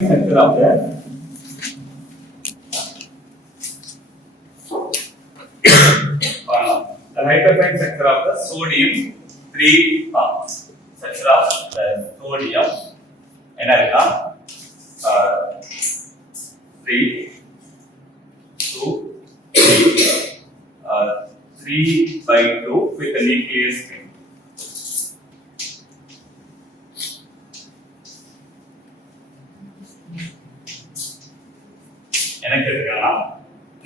sector of the hyperfine sector of the sodium 3 sector of the sodium energy 3 2 3 by 2 with the nucleus ring. எனக்கு எடுத்துக்கலாம்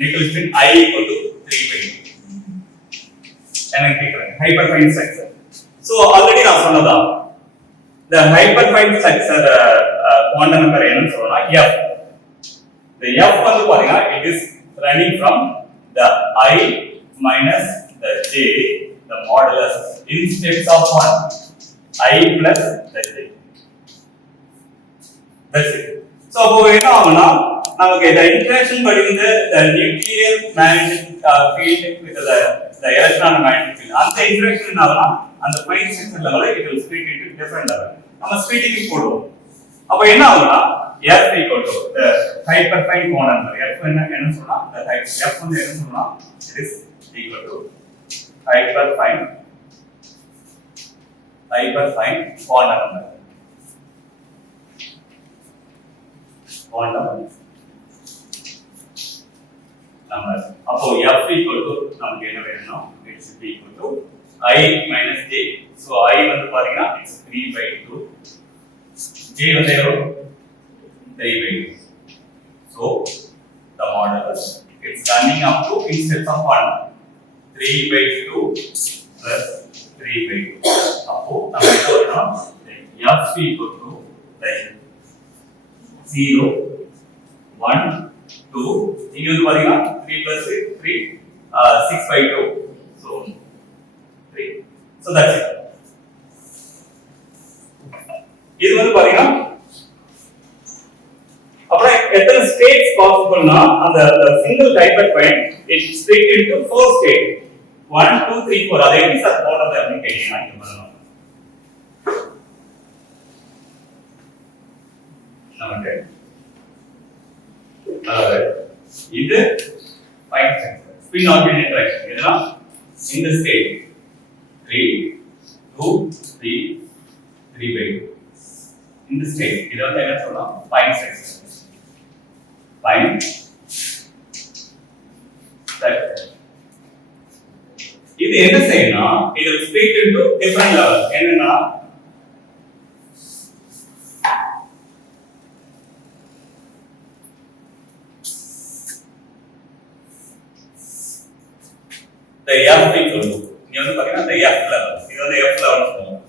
nucleus ring I equal to 3 by 2 எனக்கு கேக்குறேன் hyperfine structure. So already நான் சொன்னதா the hyperfine structure quantum number என்னன்னு சொல்லலாம் f. The f வந்து பாத்தீங்கன்னா it is running from the I minus the j the modulus in steps of 1 I plus the j. That's it. So அப்போ என்ன ஆகும்னா நமக்கு the interaction between the nuclear magnetic field with the electron magnetic field அந்த interaction என்ன ஆகும்னா அந்த fine structure level it will split into different level நம்ம splitting போடுவோம் அப்ப என்ன ஆகும்னா f equal to the hyperfine quantum number f என்ன சொன்னா the f வந்து என்ன சொன்னா it is equal to hyperfine quantum number அப்போ f equal to நமக்கு என்ன வேணும்னா it should be equal to I minus j. So I வந்து பாத்தீங்கன்னா it's 3 by 2 j வந்து எவ்வளவு 3 by 2. So the modulus it's running up to in steps of 1 3 by 2 plus 3 by 2. அப்போ நம்ம என்ன வரணும் f equal to like 0 1 2 இங்க வந்து பாத்தீங்கன்னா 3 plus 3 6 by 2 so 3 so that's it. இது வந்து பாத்தீங்கன்னா அப்புறம் எத்தனை ஸ்டேட்ஸ் பாசிபிள்னா அந்த single hyperfine it split into 4 states 1 2 3 4 அதே is a part of the application இங்க பண்ணலாம் நமக்கு இது fine structure spin orbital interaction இதெல்லாம் இந்த ஸ்டேட் 3 2 3 3 by 2 இந்த ஸ்டேட் இது வந்து என்ன சொல்லலாம் fine structure fine structure இது என்ன செய்யணும் இது split into different levels என்னன்னா the f equal to இங்க வந்து பாத்தீங்கன்னா the f level இது வந்து f level சொல்லுவோம்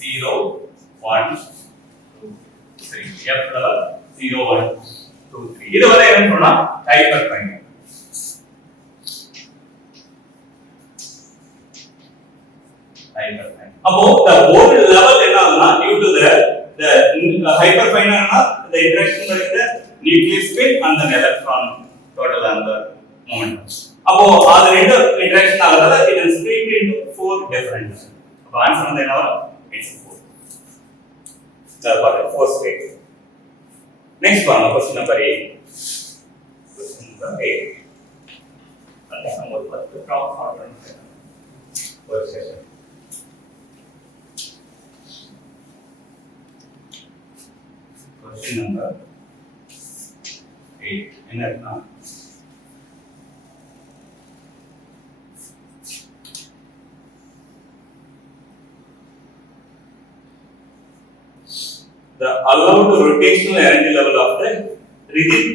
0 1 2 3 f level 0 1 2 3 இது வந்து என்ன சொல்றோம்னா hyperfine அப்போ the whole level என்ன ஆகும்னா due to the hyperfine ஆனா the interaction between the nucleus field and the electron total number moment அப்போ அது ரெண்டு இன்டராக்ஷன் ஆகுறதால it is split into 4 different அப்ப ஆன்சர் வந்து என்ன வரும் it's 4 so about 4 state next one question number 8 அத நம்ம ஒரு டாப் ஆர்டர் ஒரு செஷன் question number 8 என்னன்னா the allowed rotational energy level of the rigid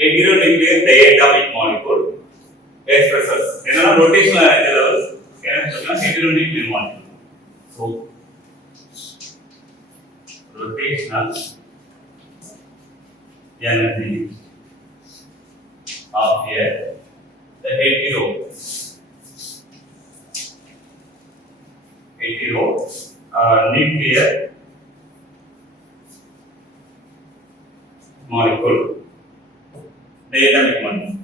heteronuclear diatomic molecule expresses enna rotational energy level enna solranga heteronuclear molecule so rotational energy of the hetero nuclear molecule diatomic molecule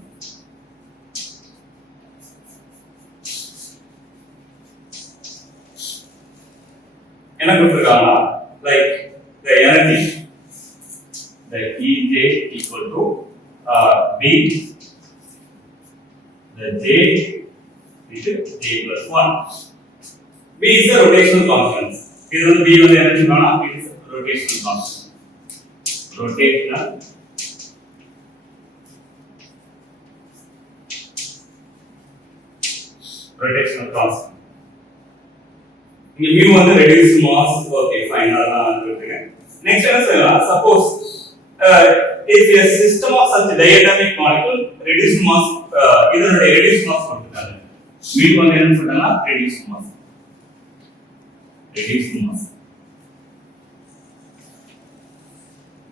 என்ன கொடுத்திருக்காங்க like the energy the Ej equal to B, the J is J plus 1. B is the rotational constant. This is B வந்து என்ன சொல்றானா, it is rotational constant. Rotational constant. இங்க mu வந்து reduced mass. Okay, fine. அதான் சொல்றேன். Next என்ன சொல்லலாம், suppose if a system of such diatomic molecule reduced mass, இதனுடைய reduced mass கொடுத்துட்டாங்க. mu வந்து என்ன சொல்றாங்கன்னா reduced mass.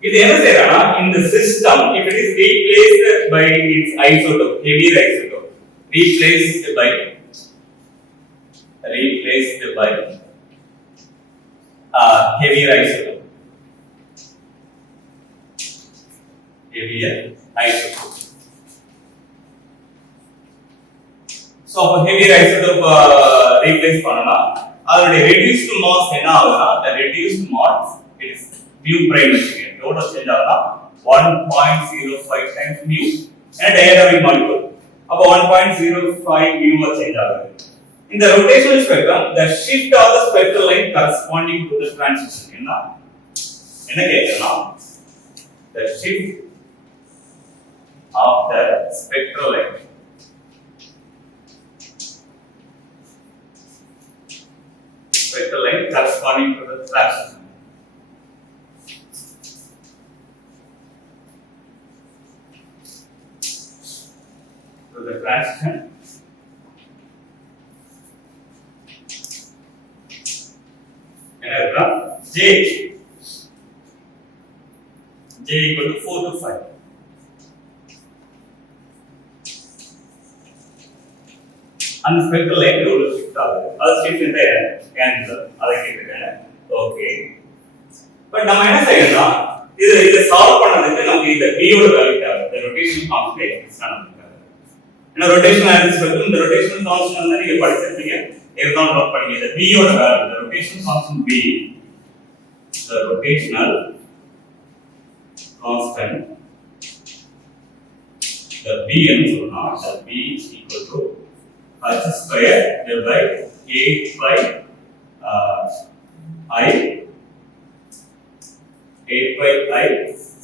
இது என்ன செய்யறானா, இந்த system if it is replaced by its isotope, heavier isotope, replaced by heavier isotope. So heavier isotope replace பண்ணனா அதோட reduced mass என்ன ஆகுதுனா, the reduced mass it is mu prime வச்சுக்கேன், total change ஆகுதுனா 1.05 times mu and diatomic molecule அப்ப 1.05 mu change ஆகுது. In the rotational spectrum, the shift of the spectral line corresponding to the transition என்ன கேக்குறனா, the shift of the spectral line corresponding to the transition. So the transition J equal to 4 to 5. And the spectral line எவ்வளவு shift ஆகுது, அது shift இந்த angle அதை கேக்குறேன். Okay, but நம்ம என்ன செய்யணும்னா, இத சால்வ் பண்ணதுக்கு நமக்கு இந்த b யோட வேல்யூ தேவை, the rotational constant எக்ஸ்ட்ரா நமக்கு. ஏன்னா rotational axis வந்து இந்த rotational constant வந்து நீங்க படிச்சிருப்பீங்க, எக்ஸாம் நோட் பண்ணீங்க. இந்த b யோட value, the rotational constant b, the rotational constant, the b என்ன சொல்றோம்னா, the b equal to h square divided by 8 by I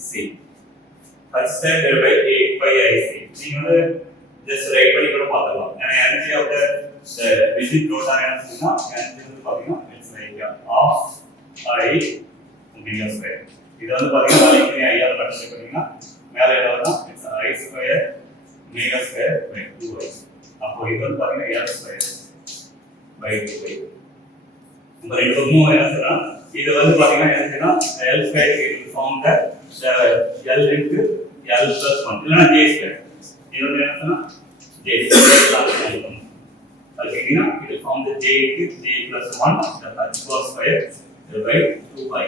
c. h square divided by 8 by I c. நீங்க வந்து just write பண்ணி கூட பார்க்கலாம். ஏன்னா energy of the rigid rotor என்ன சொன்னா, energy வந்து பாத்தீங்கன்னா it's like half I omega square. இது வந்து பாத்தீங்கன்னா நாளைக்கு ஐ ஆர் கன்சிடர் பண்ணீங்கன்னா மேலே என்ன வரும்னா it's I square omega square by 2i. அப்போ இது வந்து பாத்தீங்கன்னா l square by 2i. நம்ம ரெண்டு பக்கமும் என்ன சொல்றா, இது வந்து பாத்தீங்கன்னா என்னன்னா l square will form the l into l plus 1 இல்லனா j square. இது வந்து என்னன்னா j square plus 1. அதுக்கேனா it will form the j into j plus 1 the h square by 2i.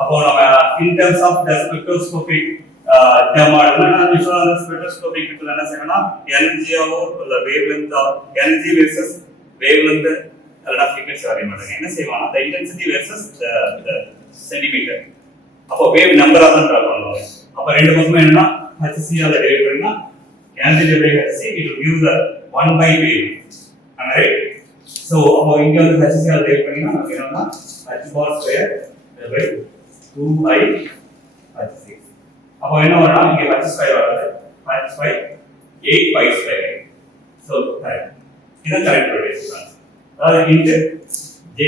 அப்போ நம்ம in terms of the spectroscopic term ஆடுனா visual spectroscopic கிட்ட என்ன செய்யணும்னா energy or the wavelength or energy versus wavelength அல்லனா frequency வரைய மாட்டாங்க. என்ன செய்வாங்க, the intensity versus the centimeter. அப்போ wave number ஆ தான் ட்ரா பண்ணுவாங்க. அப்போ ரெண்டு பக்கமும் என்னன்னா hc ஆல டிவைட் பண்ணா energy divided by hc it will give the 1 by wave. right? So அப்போ இங்க வந்து hc ஆல டிவைட் பண்ணினா நமக்கு என்னன்னா h bar square by 2i hc. அப்போ என்ன வரும்னா இங்க h ஸ்கொயர் வராது, h by 8 pi square. So correct. இது கரெக்ட் ரொட்டேஷன். அதாவது into j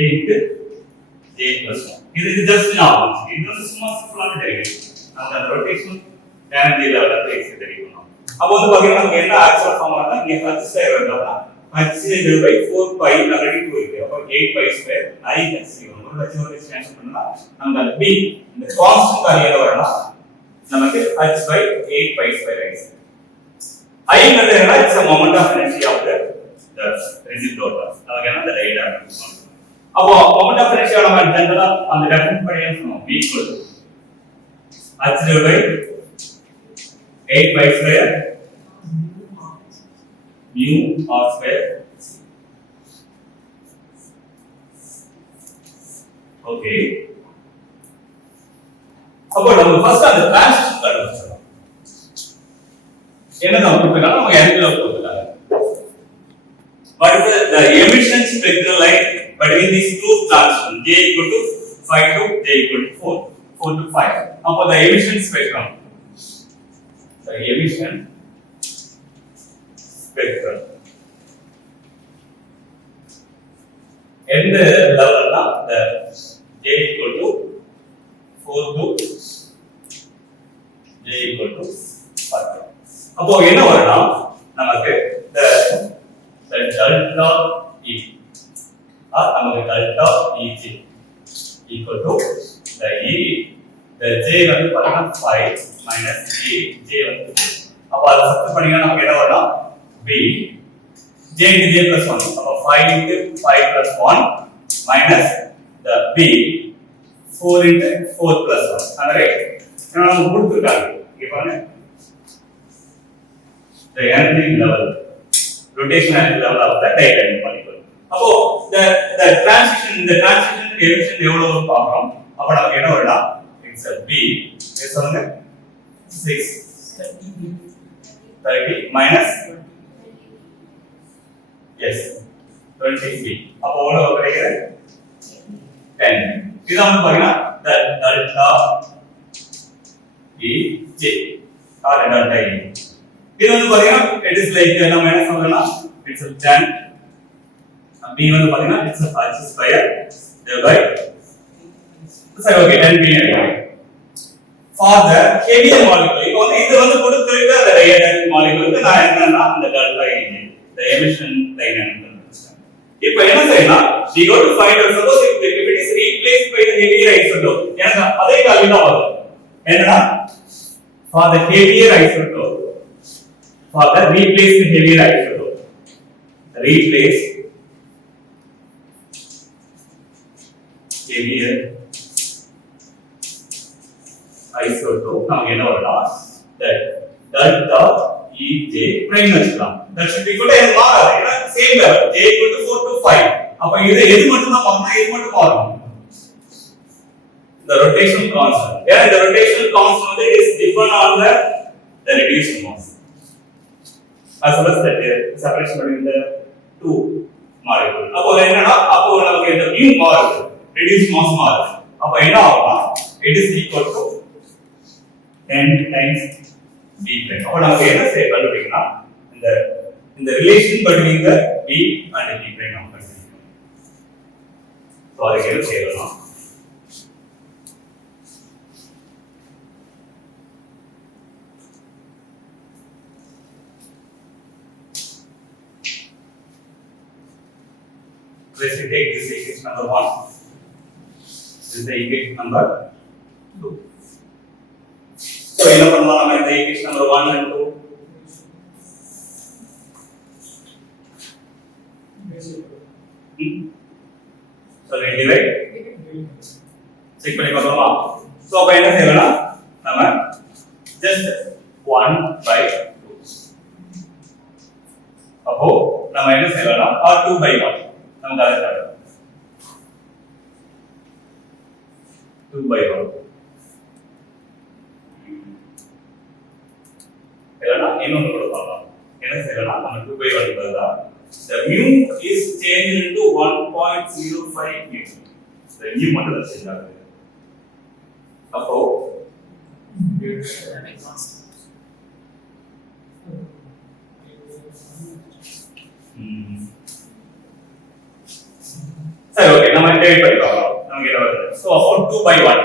plus 1. இது just ஞாபகம். இது வந்து சும்மா சிம்பிளான டெரிவேஷன். அந்த ரொட்டேஷன் எனர்ஜி லெவல் அப்ளைஸ் தெரியும். அப்போ வந்து பாத்தீங்கன்னா நமக்கு என்ன ஆக்சுவல் ஃபார்ம் ஆனா இங்க h ஸ்கொயர் வருதுனா h divided by 4 pi already 2 இருக்கு. அப்போ 8 pi square I hc வரும். ஒரு h ஒரு எக்ஸ்டென்ஷன் பண்ணா நமக்கு அந்த b இந்த கான்ஸ்டன்ட் வேல்யூ என்ன வரும்னா நமக்கு h by 8 pi square x. I ங்கிறது என்ன, it's a moment of inertia of the rigid rotor. அதுக்கு என்ன the diagram. அப்போ moment of inertia நம்ம ஜெனரலா அந்த டெஃபினிஷன் படி என்ன சொல்லுவோம், b equal to h divided by 8 pi square mu r square. Okay. அப்போ நம்ம ஃபர்ஸ்ட் அந்த டிரான்சிஷன் கண்டுபிடிச்சோம். என்ன நம்ம கொடுத்துருக்காங்க, நம்ம என்வலப் கொடுத்துருக்காங்க. What is the emission spectral line between these two transitions? J equal to 5 to J equal to 4, 4 to 5. Now the emission spectrum. The emission spectrum. And the level of the J equal to 4 to J equal to 5. அப்போ என்ன வரணும் நமக்கு the delta E or நமக்கு delta EJ equal to the E the J வந்து பாத்தீங்கன்னா 5 minus J வந்து அப்ப அத சப்ஸ்டிட் பண்ணீங்கன்னா நமக்கு என்ன வரணும் B J into J plus 1 அப்ப 5 into 5 plus 1 minus the B 4 into 4 plus 1 அந்த ரைட் நம்ம கொடுத்துருக்காங்க இங்க பாருங்க the energy level rotational level of the dipole molecule. அப்போ the transition emission எவ்வளவு பார்க்கறோம். அப்ப நமக்கு என்ன வரும்னா it's a B இது சொல்லுங்க 6 30 minus yes 20 B அப்போ எவ்வளவு கிடைக்குது 10 இது வந்து பாத்தீங்கன்னா the delta E J or delta E இது வந்து பாத்தீங்கன்னா it is like நம்ம என்ன சொல்லலாம் it's a 10 B வந்து பாத்தீங்கன்னா it's a h square divided by சரி okay 10 B for the heavier molecule இப்போ வந்து இது வந்து கொடுத்திருக்க அந்த reactant molecule நான் என்னன்னா அந்த delta E the emission line இப்போ என்ன செய்யலாம் we go to find out suppose if it is replaced by the heavier isotope எனக்கு அதே வேல்யூ தான் வரும் என்னன்னா for the heavier isotope for the replace heavier isotope replace heavier isotope நமக்கு என்ன வரும்னா that delta EJ prime வச்சுக்கலாம் that should be equal to மாறாது ஏன்னா same level J equal to 4 to 5 அப்ப இது எது மட்டும் தான் மாறும் இது மட்டும் மாறும் the rotational constant yeah the rotational constant is depend on the reduced mass as well as that separation between the two molecules அப்போ என்னன்னா அப்போ நமக்கு இந்த mu மாறுது reduced mass மாறுது அப்ப என்ன ஆகும்னா it is equal to 10 times B prime அப்ப நமக்கு என்ன செய்ய கண்டுபிடிக்கனா இந்த relation between the B and B prime நம்ம கண்டுபிடிக்கணும் சோ அதுக்கு என்ன செய்யலாம் let's take this equation number 1 this is the equation number 2 so என்ன பண்ணலாம் நம்ம இந்த equation number 1 and 2 so we divide check பண்ணி பார்க்கலாமா so அப்ப என்ன செய்யலாம் நம்ம just 1 by 2 அப்போ நம்ம என்ன செய்யலாம் or 2 by 1 நமக்கு அது தேவை 2 by 1 இல்லனா இன்னொன்னு கூட பார்க்கலாம் என்ன செய்யலாம் நம்ம 2 by 1 பதிலா the mu is changed into 1.05 mu the mu மட்டும் தான் சேஞ்ச் ஆகுது அப்போ சரி ஓகே நம்ம டிவைட் பண்ணி பார்க்கலாம் நமக்கு என்ன வருது சோ about 2 by 1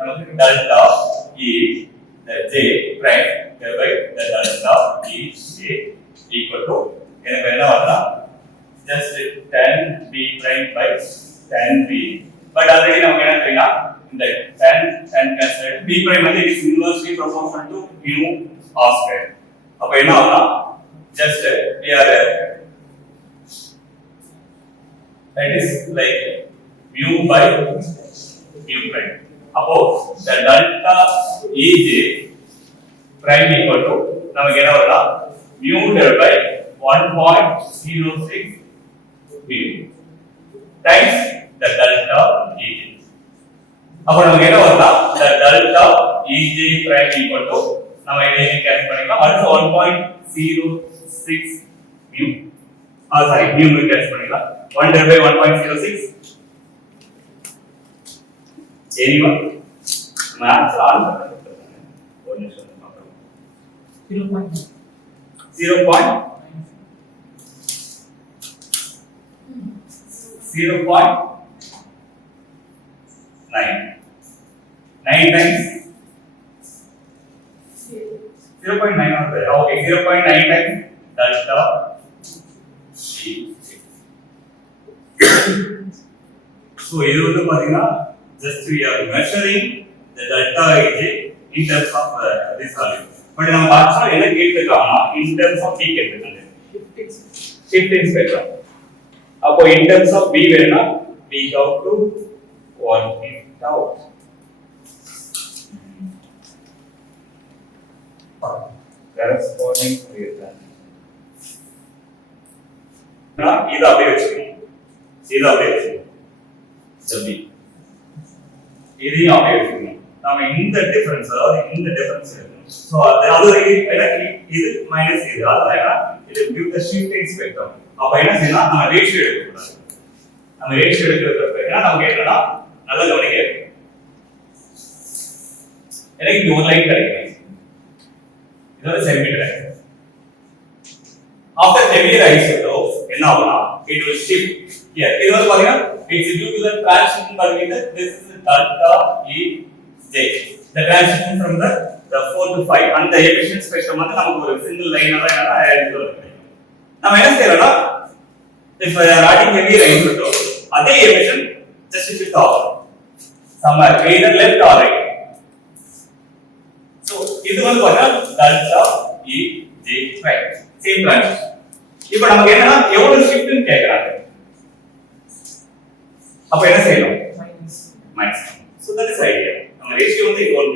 நமக்கு delta E the J prime divided by the delta E J equal to எனக்கு என்ன வருதுனா just 10 B prime by 10 B but already நமக்கு என்ன தெரியும்னா இந்த 10 cancel B prime வந்து is inversely proportional to mu r square அப்ப என்ன ஆகும்னா just we are that is like mu by mu prime அப்போ the delta EJ prime equal to நமக்கு என்ன வரும்னா mu divided by 1.06 mu times the delta EJ அப்ப நமக்கு என்ன வரும்னா the delta ej prime equal to நம்ம இதை கேல்குலேட் பண்ணிக்கலாம் அடுத்து 1.06 mu sorry mu கேல்குலேட் பண்ணிக்கலாம் 1 divided by 1.06 anyone maths on ஒரு நிமிஷம் பார்க்கலாம் 9 times 0.9 okay 0.9 times delta g so இது வந்து பாத்தீங்கன்னா just we are measuring the delta ij in terms of this value but நம்ம ஆக்சுவலா என்ன கேட்டிருக்காங்கன்னா in terms of b கேட்டிருக்காங்க shift in spectrum அப்போ in terms of b வேணா we have to work it out corresponding to it இது அப்படியே வச்சுக்கணும் b இதையும் அப்படியே வச்சுக்கணும் நாம இந்த டிஃபரன்ஸ் அதாவது இந்த டிஃபரன்ஸ் எடுக்கணும் சோ அது இது மைனஸ் இது அதான் என்ன இது give the shift in spectrum அப்ப என்ன செய்யலாம் நம்ம ரேஷியோ எடுக்கக்கூடாது நம்ம ரேஷியோ எடுக்கிறதுக்கு ஏன்னா நமக்கு என்னன்னா நல்ல கவனிங்க எனக்கு இங்க ஒரு லைன் கிடைக்கும் இதோட சென்டிமீட்டர் ஆஃப்டர் ஹெவியர் ஐசோடோப் என்ன ஆகும்னா it will shift here இது வந்து பாத்தீங்கன்னா it's due to the transition between this is delta e j the transition from the 4 to 5 and the emission spectrum வந்து நமக்கு ஒரு சிங்கிள் லைனா தான் எழுதுறோம் நாம என்ன செய்யறோம்னா if we are adding heavy isotope அதே emission just shift off somewhere either left or right so இது வந்து பாத்தீங்கன்னா delta e j prime same transition இப்போ நமக்கு என்னன்னா எவ்வளவு ஷிஃப்ட்னு கேக்குறாங்க அப்ப என்ன செய்யணும் minus so that is idea நம்ம ரேஷியோ வந்து இது ஒன்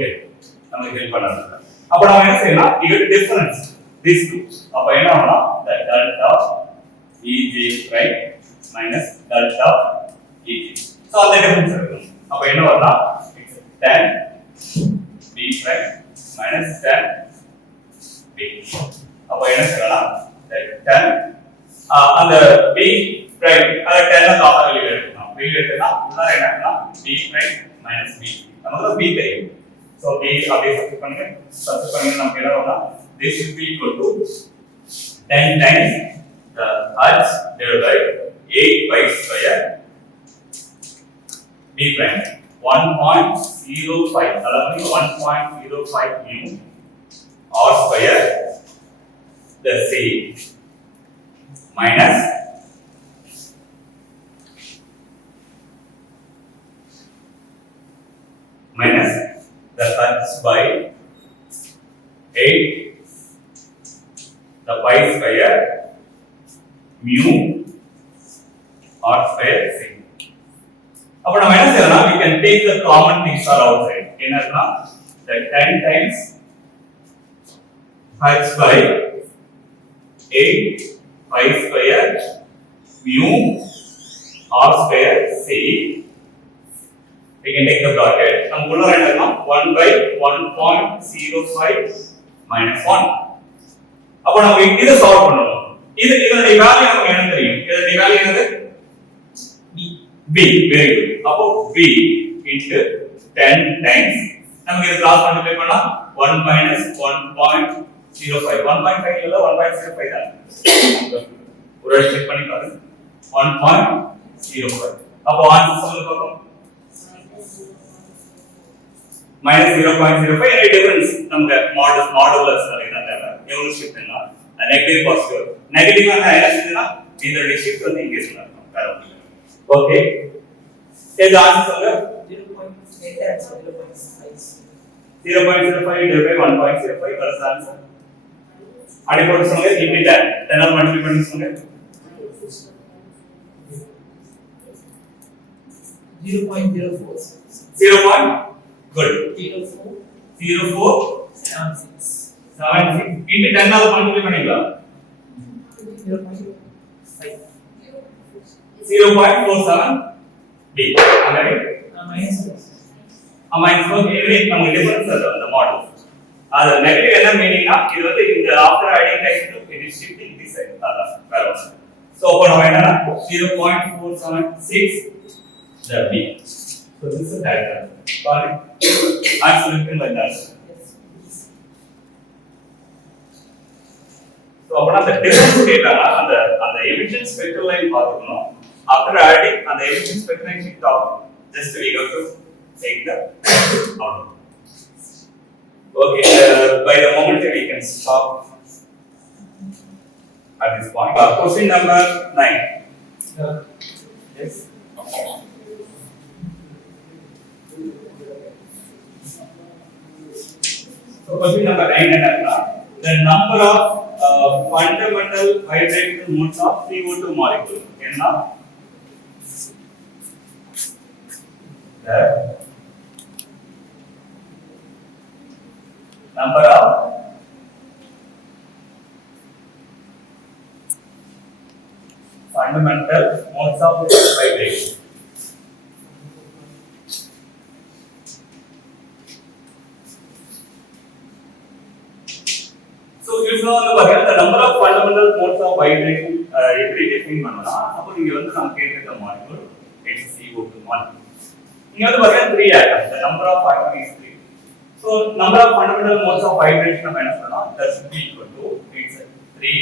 நமக்கு ஹெல்ப் பண்ணாது அப்ப நாம என்ன செய்யலாம் இது டிஃபரன்ஸ் these two அப்ப என்ன ஆகும்னா delta ej prime minus delta ej so அந்த டிஃபரன்ஸ் இருக்கும் அப்ப என்ன வரும்னா tan b prime minus tan b அப்ப என்ன செய்யலாம் tan அந்த b prime அத tan ஆஃப் வெளிய எடுக்கலாம் வெளிய எடுத்தா உள்ள என்னன்னா b prime minus b நமக்கு b தெரியும் so b அப்படியே சப்ஸ்டிட் பண்ணி நமக்கு என்ன வரும்னா this should be equal to 10 times the hertz divided by 8 pi square b prime 1.05 அதாவது 1.05 mu r square the c minus the hertz by 8 the pi square mu r square c அப்ப நம்ம என்ன செய்யலாம் we can take the common things are outside என்னன்னா the 10 times hertz by 8 pi square mu r square c we can take the bracket நம்ம உள்ள என்னன்னா 1 by 1.05 minus 1 அப்ப நம்ம இத சால்வ் பண்ணனும் இதோட வேல்யூ நமக்கு என்ன தெரியும் இதோட வேல்யூ என்னது b very good அப்போ b into 10 times நமக்கு இது கிராஸ் மல்டிப்ளை பண்ணா 1 minus 1.05 1.5 இல்ல 1.05 தான் ஒரு செக் பண்ணி பாருங்க 1.05 அப்போ ஆன்சர் சொல்லுங்க பாப்போம் minus 0.05 any difference நமக்கு மாடுலஸ் அதுதான் தேவை எவ்வளவு ஷிஃப்ட்னா நெகட்டிவ் பாசிட்டிவ் நெகட்டிவா என்ன செஞ்சா இதோட ஷிஃப்ட் வந்து இங்க சொல்லலாம் வேற ஒண்ணும் இல்ல ஓகே இது ஆன்சர் சொல்லுங்க 0.05 divided by 1.05 plus answer அடி போட்டு சொல்லுங்க இப்படி 10 ஆல் மல்டிப்ளை பண்ணி சொல்லுங்க 0.04 good 0476 into 10 ஆல் மல்டிப்ளை பண்ணிக்கலாம் 0.47 b அங்கே ஆமா இந்த இதுவே நமக்கு டிஃபரன்ஸ் அது அந்த மாடல் அது நெகட்டிவ் என்ன மீனிங்னா இது வந்து இந்த after adding time it is shifting this side அதான் வேற ஒண்ணு சோ அப்ப நம்ம என்னன்னா 0.476 the b so this is that got it answer written like that so அப்பனா அந்த டிஃபரன்ஸ் கேட்டாங்க அந்த அந்த எமிஷன் ஸ்பெக்ட்ரல் லைன் பார்க்கணும் ஆஃப்டர் ஆடிங் அந்த எமிஷன் ஸ்பெக்ட்ரல் லைன் ஷிஃப்ட் ஆகும் just we go to take the output. Okay, by the moment we can stop at this point. Question number 9. Yes. So question number 9 is the number of fundamental vibrational modes of CO2 molecule. Enna? The number of fundamental modes of vibration. So if you know the number of fundamental modes of vibration எப்படி define பண்ணனும்னா அப்போ இங்க வந்து நம்ம கேட்டிருக்க molecule HCO2 molecule. இங்க வந்து பாத்தீங்கன்னா 3 atoms. The number of atoms is 3. So number of fundamental modes of vibration நம்ம என்ன சொல்லலாம் that should be equal to it's 3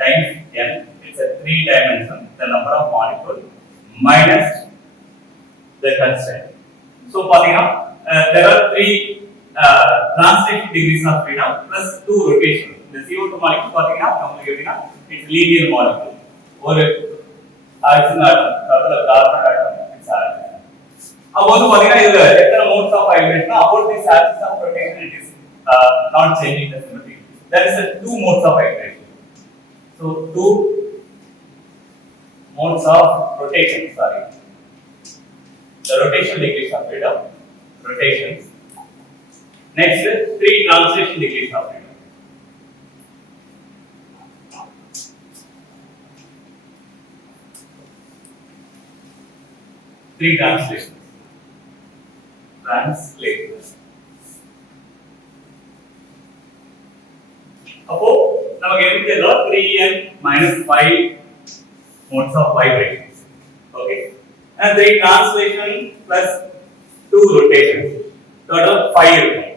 times n it's a 3 dimension the number of molecule minus the constant. So பாத்தீங்கன்னா there are 3 translation degrees of freedom plus 2 rotation. The CO2 molecule பாத்தீங்கன்னா நமக்கு எப்படின்னா it's linear molecule. ஒரு oxygen atom அதுல carbon atom it's atom. அப்போ வந்து பாத்தீங்கன்னா இதுல எத்தனை modes of vibration about this axis of rotation it is not changing the symmetry. That is the 2 modes of vibration. So 2 modes of rotation the rotation degrees of freedom rotations. Next 3 translation degrees of freedom. Three translations. அப்போ நமக்கு என்ன தெரியும் 3n minus 5 modes of vibrations. Okay. And 3 translation plus 2 rotations. Total 5 இருக்கும்.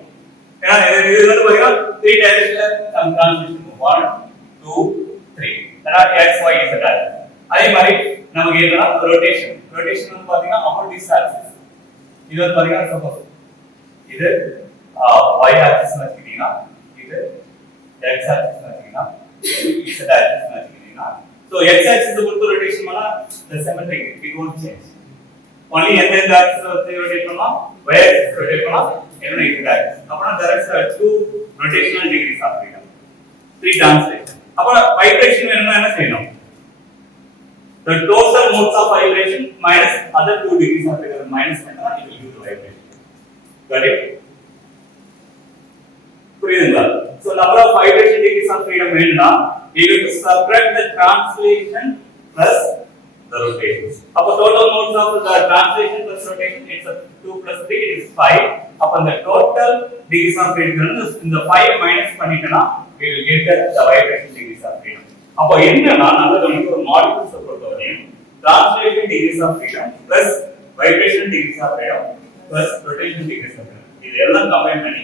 ஏன்னா இது வந்து பாத்தீங்கன்னா 3 direction translation 1 2 3. அதாவது x y z அதே மாதிரி நமக்கு என்னன்னா rotation வந்து பாத்தீங்கன்னா about this axis. இது வந்து பாத்தீங்கன்னா சப்போஸ் இது y axis னு வச்சுக்கிட்டீங்கன்னா இது x axis னு வச்சுக்கிட்டீங்கன்னா z axis னு வச்சுக்கிட்டீங்கன்னா so x axis பொறுத்த ரொட்டேஷன் பண்ணா the symmetry it won't change only எந்த axis வச்சு ரொட்டேட் பண்ணலாம் y axis ரொட்டேட் பண்ணா என்ன z axis அப்பனா there is 2 rotational degrees of freedom 3 translation அப்ப வைப்ரேஷன் வேணும்னா என்ன செய்யணும் the total modes of vibration minus other 2 degrees of freedom minus பண்ணா it will give the vibration got it புரியுதுங்களா so number of vibration degrees of freedom வேணும்னா we will subtract the translation plus the rotation அப்ப total modes of the translation plus rotation it's 2 plus 3 it is 5 அப்ப the total degrees of freedom இந்த 5 minus பண்ணிட்டனா we will get the vibration degrees of freedom அப்ப என்னன்னா நம்ம ஒரு molecules பொறுத்தவரையும் translation degrees of freedom plus vibration degrees of freedom plus rotation degrees of freedom இது எல்லாம் combine பண்ணி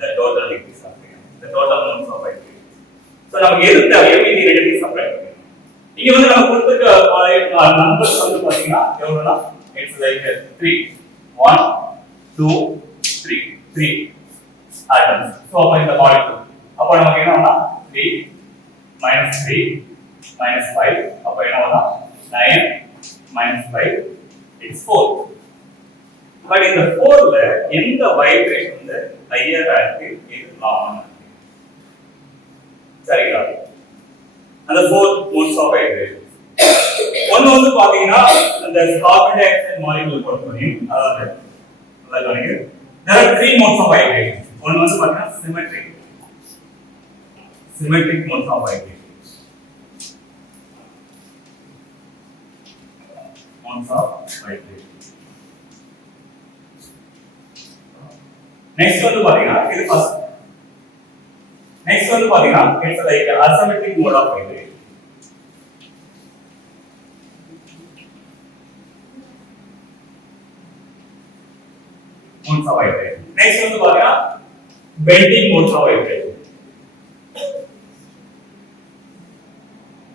the total degrees of freedom the total modes of vibration so நமக்கு எது தேவை மீதி ரெண்டையும் செப்பரேட் பண்ணணும் இங்க வந்து நம்ம கொடுத்திருக்க நம்பர்ஸ் வந்து பாத்தீங்கன்னா எவ்வளவுனா இட்ஸ் லைக் 3 1 2 3 3 atoms so அப்ப இந்த மாலிக்யூல் அப்ப நமக்கு என்ன ஆகும்னா 3 minus 3 minus 5 அப்ப என்ன ஆகும்னா 9 minus 5 it's 4 but இந்த 4 ல எந்த வைப்ரேஷன் வந்து ஹையரா இருக்கு இது காமன் சரிங்களா அந்த 4 modes of vibration ஒன்னு வந்து பாத்தீங்கன்னா அந்த கார்பன் டை ஆக்சைடு மாலிக்யூல் பொறுத்தவரையும் அதாவது நல்லா கவனிங்க there are 3 modes of vibration ஒன்னு வந்து பாத்தீங்கன்னா symmetric modes of vibration modes of vibration next வந்து பாத்தீங்கன்னா இது ஃபர்ஸ்ட். நெக்ஸ்ட் வந்து பாத்தீங்கன்னா it's like asymmetric mode of vibration. modes of vibration. Next வந்து பாத்தீங்கன்னா bending modes of vibration.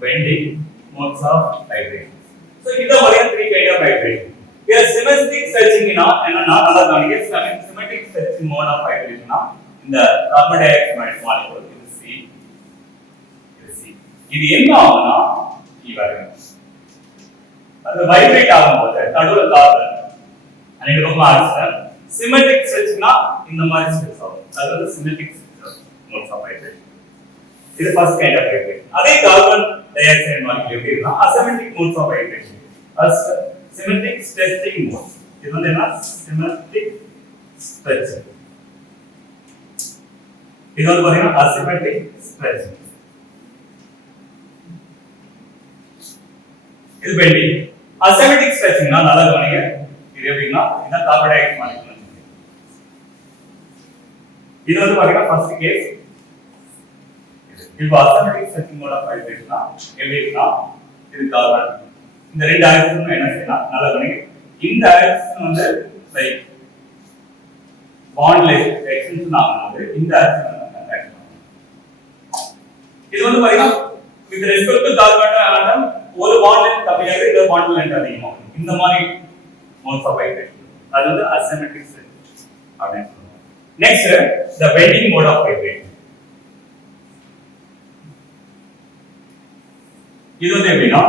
Bending modes of vibration. So இந்த மாதிரியான three kind of vibration. Here symmetric stretching என்னன்னா நல்லா கவனிங்க. Symmetric stretching mode of vibration இந்த carbon dioxide molecule இது C. இது என்ன ஆகும்னா இவங்க அது வைப்ரேட் ஆகும்போது நடுவுல கார்பன் அன்னைக்கு ரொம்ப ஆக்சிஜன் சிமெட்ரிக் ஸ்ட்ரெச்னா இந்த மாதிரி ஸ்ட்ரெச் ஆகும். அது வந்து சிமெட்ரிக் மோட்ஸ் ஆஃப் வைப்ரேஷன். இது ஃபர்ஸ்ட் கைண்ட் ஆஃப் வைப்ரேஷன். அதே கார்பன் டை ஆக்சைடு மாலிக்யூல் எப்படி இருக்குன்னா asymmetric modes of vibration. Symmetric stretching modes. இது வந்து என்ன சிமெட்ரிக் ஸ்ட்ரெச்சிங். இது வந்து பாத்தீங்கன்னா அசிமெட்ரிக் ஸ்ட்ரெச்சிங். இது பெண்டிங். அசிமெட்ரிக் ஸ்ட்ரெச்சிங்னா நல்லா கவனிங்க. இது எப்படின்னா இந்த கார்பன் டை ஆக்சைடு மாலிக்யூல். இது வந்து பாத்தீங்கன்னா ஃபர்ஸ்ட் கேஸ். இப்போ அசிமெட்ரிக் ஸ்ட்ரெச்சிங் மோட் ஆஃப் வைப்ரேஷனா எப்படின்னா இது கார்பன் இந்த ரெண்டு ஆக்சிஜனும் என்ன செய்யலாம் நல்லா கவனிங்க. இந்த ஆக்சிஜன் வந்து லைக் பாண்ட் லைக் எக்ஸ்டென்ஷன் ஆகும்போது இந்த ஆக்சிஜன் கான்டாக்ட் ஆகும். இது வந்து பாத்தீங்கன்னா with respect to carbon atom ஒரு பாண்ட் லென்த் கம்மியாக இன்னொரு பாண்ட் லென்த் அதிகமாகும். இந்த மாதிரி மோட்ஸ் ஆஃப் வைப்ரேஷன் அது வந்து அசிமெட்ரிக் ஸ்ட்ரெச்சிங் அப்படின்னு சொல்லுவாங்க. Next, the bending mode of vibration. இது வந்து எப்படின்னா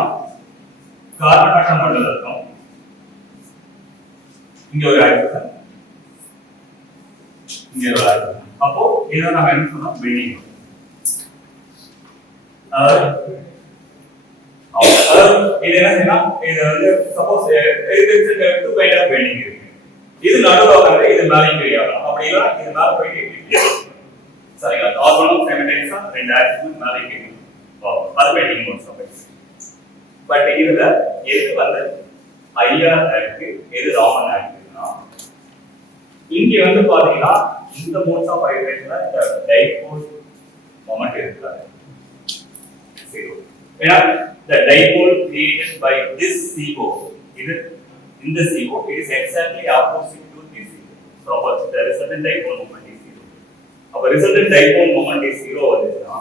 கார்பன் ஆட்டம் மட்டும் இருக்கும். இங்க ஒரு ஆக்சிஜன் இங்க ஒரு ஆக்சிஜன். அப்போ இத நாம என்ன சொல்றோம் பெண்டிங். இது என்ன செய்யனா இது வந்து சப்போஸ் இது டூ கைண்ட் ஆஃப் பெண்டிங் இருக்கு. இது நடுவுல வந்து இது மேல இன்க்ரீஸ் ஆகலாம். அப்படி இல்ல இது மேல போய் இன்க்ரீஸ் ஆகும். சரிங்களா? கார்பனும் சைமல்டேனியஸா ரெண்டு ஆக்சிஜன் மேல இன்க்ரீஸ் ஆகும். அது bending modes of vibration. But இதுல எது வந்து ஐஆர் இருக்கு எது ராமன் இருக்குன்னா இங்க வந்து பாத்தீங்கன்னா இந்த மோட்ஸ் ஆஃப் வைப்ரேஷன்ல இந்த டைபோல் மொமெண்ட் இருக்காது. zero. ஏன்னா the dipole created by this CO இது in the CO it is exactly opposite to this CO. So the resultant dipole moment is zero. Our resultant dipole moment is zero வந்துச்சுன்னா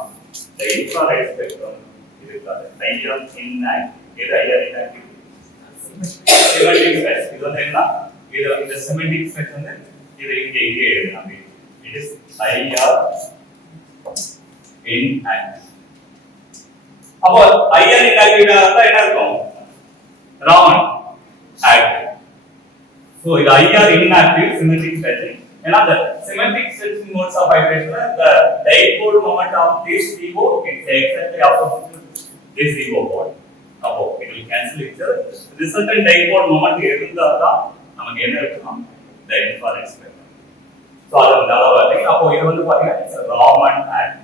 the infrared spectrum இருக்காது. IR inactive. இது IR inactive. Symmetric stretch. இது வந்து என்ன? இது இந்த symmetric stretch வந்து இது இங்கே எழுதலாம். It is IR inactive. அப்போ IR inactive இருந்தா என்ன இருக்கும்? Raman active. So இது IR inactive symmetric stretching. And the symmetric stretching modes of vibration, the dipole moment of this CO is exactly opposite to this CO bond. அப்போ it will cancel each other. Resultant dipole moment இருந்தா தான் நமக்கு என்ன இருக்குன்னா the infrared spectrum. So அது நல்லா பாத்தீங்க. அப்போ இது வந்து பாத்தீங்கன்னா it's a Raman active.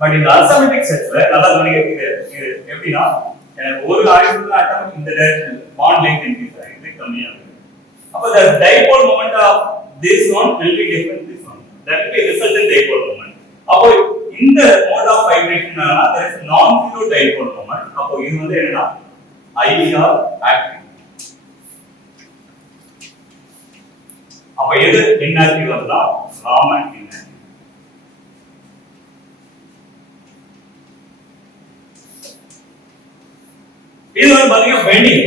But இந்த அசிமெட்ரிக் ஸ்ட்ரெச்ல நல்லா கவனிங்க. இது எப்படின்னா எனக்கு ஒரு ஆக்சிஜன் ஆட்டம் இந்த டைரக்ஷன் பாண்ட் லெங்த் இன்க்ரீஸ் ஆகுது கம்மியாகுது. அப்ப the dipole moment of this one will be different this one. That will be resultant dipole moment. அப்போ இந்த mode of vibration there is non-zero dipole moment. அப்போ இது வந்து என்னன்னா IR active. அப்ப எது inactive வந்தா Raman inactive. இது வந்து பாத்தீங்க bending.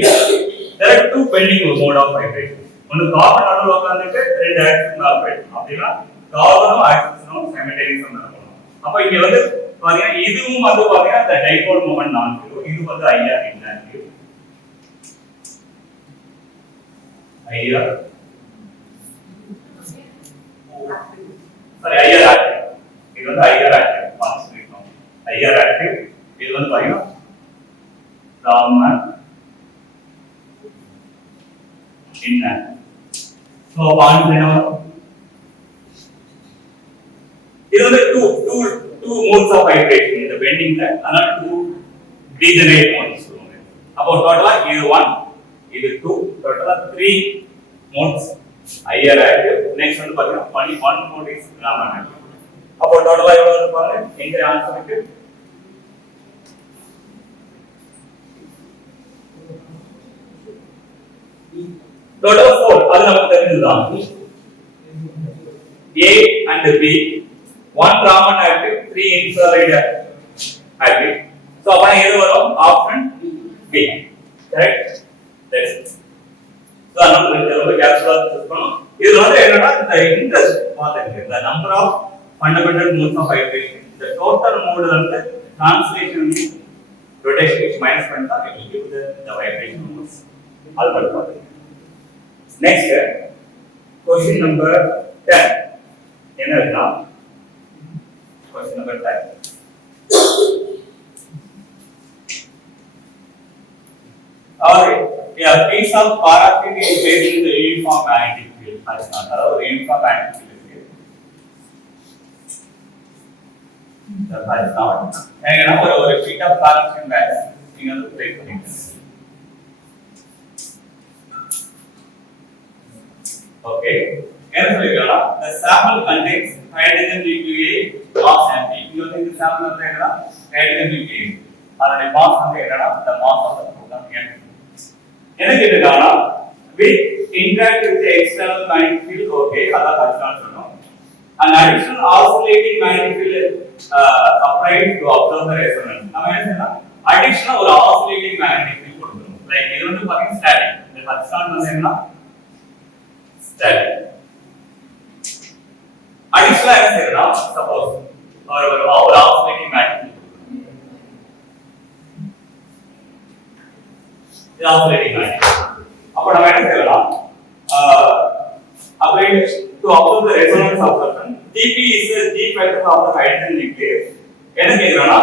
There are two bending mode of vibration. ஒன்னு கார்பன் நடுவுல உட்கார்ந்துட்டு ரெண்டு ஆக்சிஜன் ஆல்பரேட். அப்படினா கார்பனும் ஆக்சிஜனும் சைமல்டேனியஸா நடக்கும். அப்ப இங்க வந்து பாத்தீங்க இதுவும் வந்து பாத்தீங்க அந்த டைபோல் மொமெண்ட் நான் ஜீரோ. இது வந்து IR inactive. IR sorry IR active. இது வந்து IR active. மாத்திட்டோம். IR active. இது வந்து பாத்தீங்க Raman inactive. So பாயிண்ட் என்ன வரும்? இது வந்து two modes of vibration இந்த bendingல அதனால two degenerate modes சொல்லுவாங்க. அப்போ டோட்டலா இது 1 இது 2 டோட்டலா 3 modes higher active. Next வந்து பாத்தீங்கன்னா 21 mode is gamma active. அப்போ டோட்டலா எவ்வளவு இருக்கு பாருங்க. எங்க ஆன்சர் இருக்கு? டோட்டல் 4. அது நமக்கு தெரிஞ்சதுதான். A and B, 1 Raman active, 3 infrared active. So அப்ப எது வரும்? Option B. Correct? That's it. So நம்ம ரொம்ப கேர்ஃபுல்லா சூஸ் பண்ணனும். இதுல வந்து என்னன்னா இந்த இன்ட்ரஸ்ட் பாத்தீங்க. The number of fundamental modes of vibration. The total mode வந்து translation rotation minus பண்ணா it will give the vibration modes. அது மட்டும். Next, question number 10. என்ன question number 10. Alright, a piece of paraffin is placed in the uniform magnetic field. That's not allowed. Uniform magnetic field is here. That's not. And now a sheet of paraffin gas in a place. Okay. The sample contains hydrogen nuclei mass empty. You think the sample of hydrogen nuclei. And the mass of the mass of the proton empty. We interact with the external magnetic field. Okay, an additional oscillating magnetic field applied to observe the resonance. Additional or oscillating magnetic field. Like you don't know static. The first static. Additional என்ன suppose ஒரு oscillating magnetic இது oscillating magnetic அப்ப நம்ம என்ன செய்யலாம் apply to observe the resonance observation dp is the g factor of the hydrogen nucleus என்ன கேக்குறோம்னா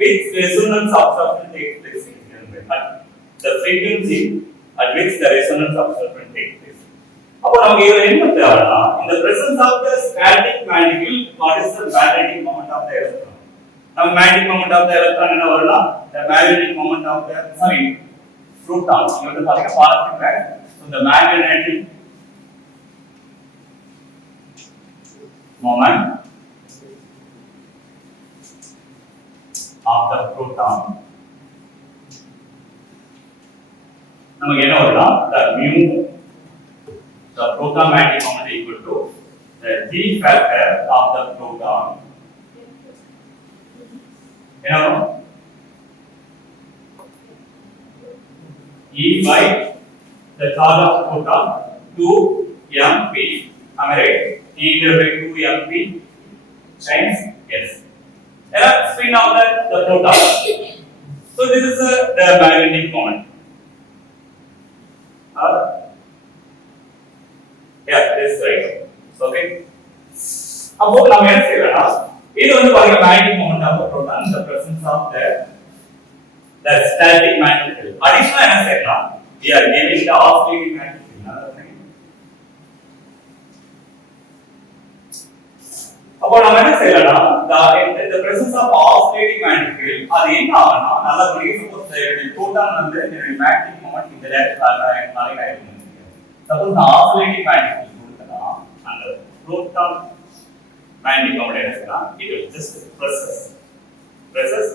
which resonance observation takes place the frequency at which the resonance observation takes place. அப்ப நமக்கு இதுல என்ன தேவைன்னா இந்த presence of the static magnetic field what is the magnetic moment of the electron நம்ம magnetic moment of the electron என்ன வரும்னா the magnetic moment of the proton இங்க வந்து பாத்தீங்கன்னா பாருங்க so the magnetic moment of the proton நமக்கு என்ன வரும்னா the mu the proton magnetic moment equal to the g factor of the proton. You know, E by the charge of proton 2 mp. Am I right? E by 2 mp times s. Spin of the proton. So this is the magnetic moment. Yeah, this is right. Okay. அப்போ நாம என்ன செய்யறோம்னா இது வந்து பாருங்க magnetic moment of the proton in the presence of the static magnetic field. Additional என்ன செய்யலாம்? We are giving the oscillating magnetic field. அப்போ நாம என்ன செய்யலாம்? The presence of oscillating magnetic field அது என்ன ஆகும்னா நல்ல படிக்க சப்போஸ் proton வந்து magnetic moment இந்த டைரக்ஷன்ல அலைன் ஆயிடும். Suppose the oscillating magnetic field கொடுத்தா அந்த proton magnetic moment என்ன it will just presses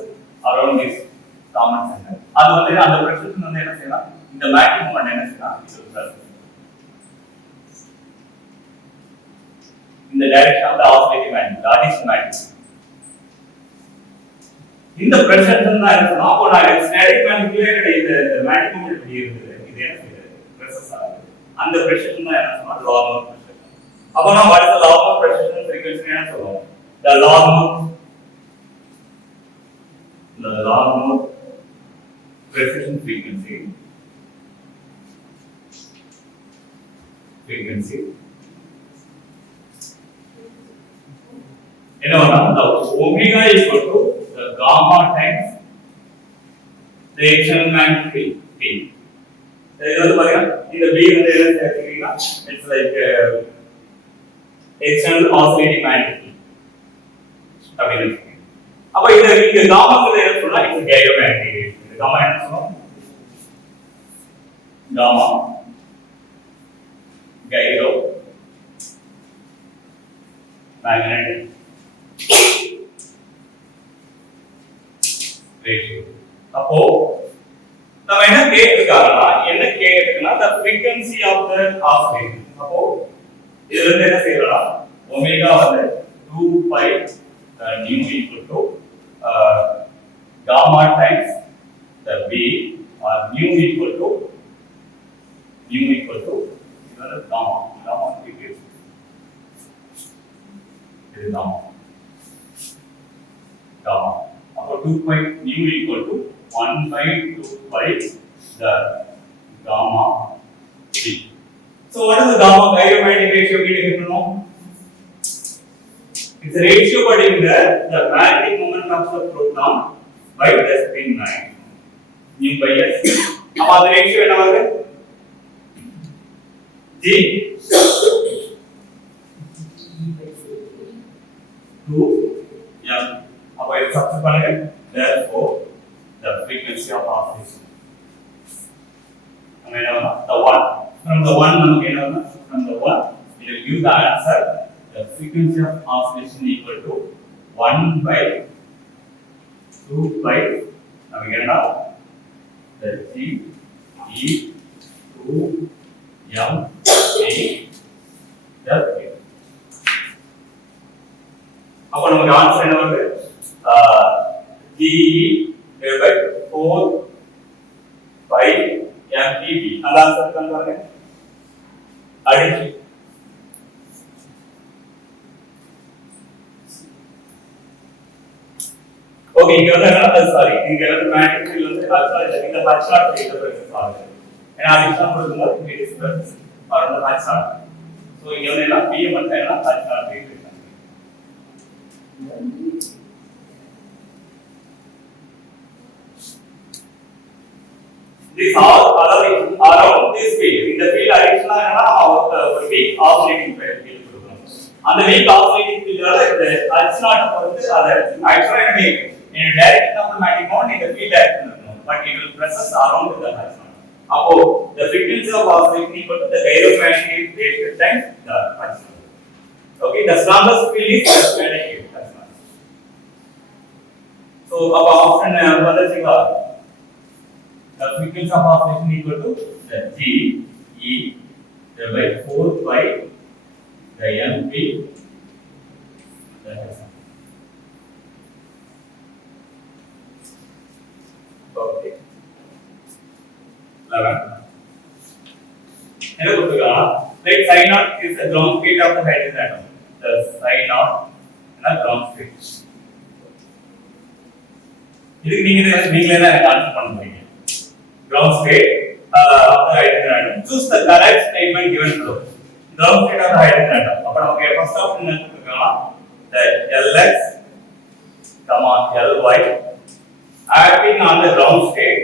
around this common center. அது வந்து அந்த pressure வந்து என்ன செய்யலாம் இந்த magnetic moment என்ன செய்யலாம் it will press in the direction of the oscillating magnetic the additional magnetic. இந்த pressure தான் என்ன சொன்னா அப்போ நான் static magnetic இந்த magnetic moment இப்படி இருக்குது இது என்ன செய்யுது presses ஆகுது அந்த pressure தான் என்ன சொன்னா log of pressure. அப்போ நான் what is the log of pressure and frequency என்ன சொல்றோம் the log of pressure and frequency என்ன வரும் the omega equal to the gamma times the external magnetic field P. இது வந்து பாருங்க இந்த B வந்து என்ன சேர்த்தீங்கன்னா it's like external oscillating magnetic field அப்படினு. அப்ப இந்த காமாக்குள்ள என்ன சொல்றா it's a gyromagnetic. இந்த காமா என்ன சொல்றோம் gamma magnet ratio. அப்போ நம்ம என்ன கேட்டிருக்காங்கன்னா the frequency of the oscillation. அப்போ இதுல இருந்து என்ன செய்யலாம், ஒமேகா வந்து 2 pi nu equal to gamma times the b or nu equal to gamma equals gamma. அப்போ 2 pi nu equal to 1 by 2 pi the gamma b. So what is the gamma gyromagnetic ratio we know? It's a ratio between the magnetic moment of the proton by the spin line mu by s. அப்ப அந்த ratio என்ன வருது? G 2 m. அப்ப இது substitute பண்ணுங்க. Therefore the frequency of oscillation the one from the one from the one we will give the answer. The frequency of oscillation equal to 1 by 2 pi the G E 2 m a the k. அப்ப நமக்கு answer என்ன வருது? G divided by 4 pi MPB. அந்த answer kan பாருங்க. அடிச்சு okay, இங்க வந்து என்ன சாரி, இங்க வந்து மேக்னெட்டிக் ஃபீல்ட் வந்து இந்த H நாட் ஃபீல்ட் பிரச்சனை சால்வ். ஏன்னா அது எக்ஸாம்பிள் வந்து இட் இஸ் பிளஸ் ஆர் அந்த H நாட். சோ இங்க வந்து என்ன PM வந்து என்ன H not field. This all around this field. In the field additional ஒரு weak oscillating field கொடுக்கணும். அந்த weak oscillating fieldல இந்த H நாட் வந்து அத actually in direction of the magnetic moment in the field direction இருக்கணும். But it will presses around the H not. அப்போ the frequency of oscillation equal to the gyromagnetic ratio times the H náut. Okay, the strongest field is magnetic H náut. So अब option வந்துச்சுங்களா? The frequency of oscillation equal to the G E divided by 4 pi the M P the H. Okay. 11. என்ன கொடுத்துருக்காங்க? Like psi naught is the ground state of the hydrogen atom. The psi naught is the ground state. இதுக்கு நீங்களே தான் answer பண்ண முடியும். Ground state of the hydrogen atom. Choose the correct statement given below. Ground state of the hydrogen atom. அப்ப நமக்கு first option என்ன கொடுத்திருக்காங்க? The Lx, Ly acting on the ground state.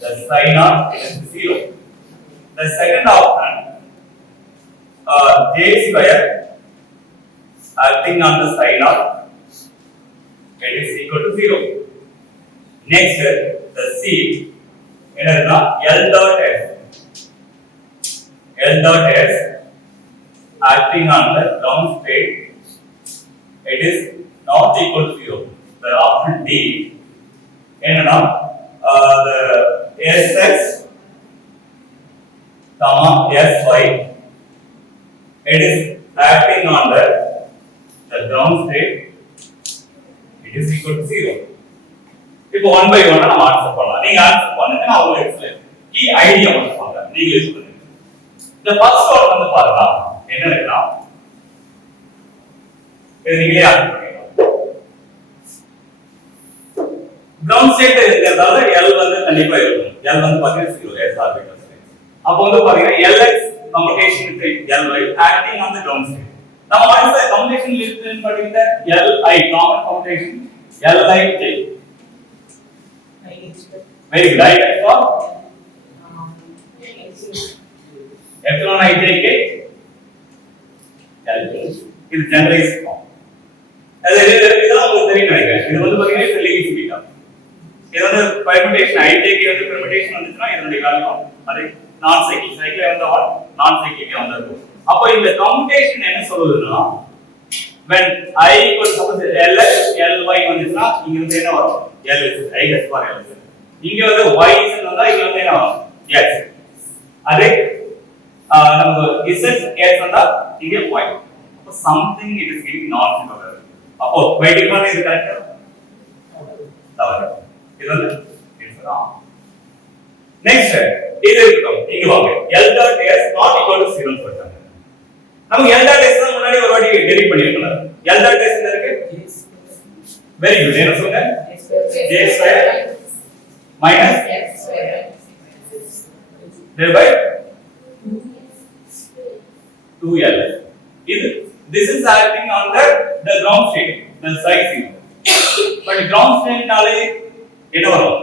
The psi naught is 0. The second option J square acting on the psi naught, it is equal to 0. Next, the C என்னன்னா L dot S acting on the ground state, it is not equal to 0. The option D என்னன்னா the Sx Sy, it is acting on the ground state, it is equal to 0. இப்போ 1 by 1 நம்ம answer பண்ணலாம். நீங்க answer பண்ணுங்க, நான் உங்களுக்கு explain key idea மட்டும் சொல்றேன், நீங்களே சொல்லுங்க. இந்த ஃபர்ஸ்ட் ஒன் வந்து பாருங்க என்ன இருக்குன்னா, இது நீங்களே ஆன்சர் பண்ணிடலாம். கிரவுண்ட் ஸ்டேட் இருக்கிறதால L வந்து கண்டிப்பா இருக்கும். L வந்து பாத்தீங்கன்னா 0 S ஆர்பிட்டல். அப்போ வந்து பாத்தீங்கன்னா Lx commutation with Ly acting on the ground state. நம்ம what's the commutation list in particular Li common commutation Lij. Very good. Right for epsilon ijk இது ஜெனரலைஸ் ஃபார்ம். அது இதெல்லாம் உங்களுக்கு தெரியும் நினைக்கிறேன். இது வந்து பாத்தீங்கன்னா இது லீனியர் பீட்டா. இது வந்து பெர்முடேஷன் ijk வந்து பெர்முடேஷன் வந்துச்சுன்னா இதனுடைய வேல்யூ அது நான் சைக்கிள் வந்து நான் சைக்கிள் வந்து அப்போ இந்த கம்யூட்டேஷன் என்ன சொல்லுதுன்னா when I equal suppose Lx Ly வந்துச்சுனா இங்க வந்து என்ன வரும் L is I has for L இங்க வந்து y is வந்தா இங்க வந்து என்ன வரும் x அதே நம்ம z x வந்தா இங்க y அப்ப something it is giving not zero அப்போ by default இது கரெக்ட்டா தவறு இது வந்து இட்ஸ் ராங் நெக்ஸ்ட் இது இருக்கட்டும் இங்க வாங்க L dot s not equal to 0 சொல்றாங்க நம்ம L dot s தான் முன்னாடி ஒரு வாட்டி டெரிவ் பண்ணிருக்கோம் L dot s என்ன இருக்கு வெரி குட் என்ன சொல்லுங்க j square minus x square divided by 2l இது this is acting on the ground state the size zero but ground state நாலே என்ன வரும்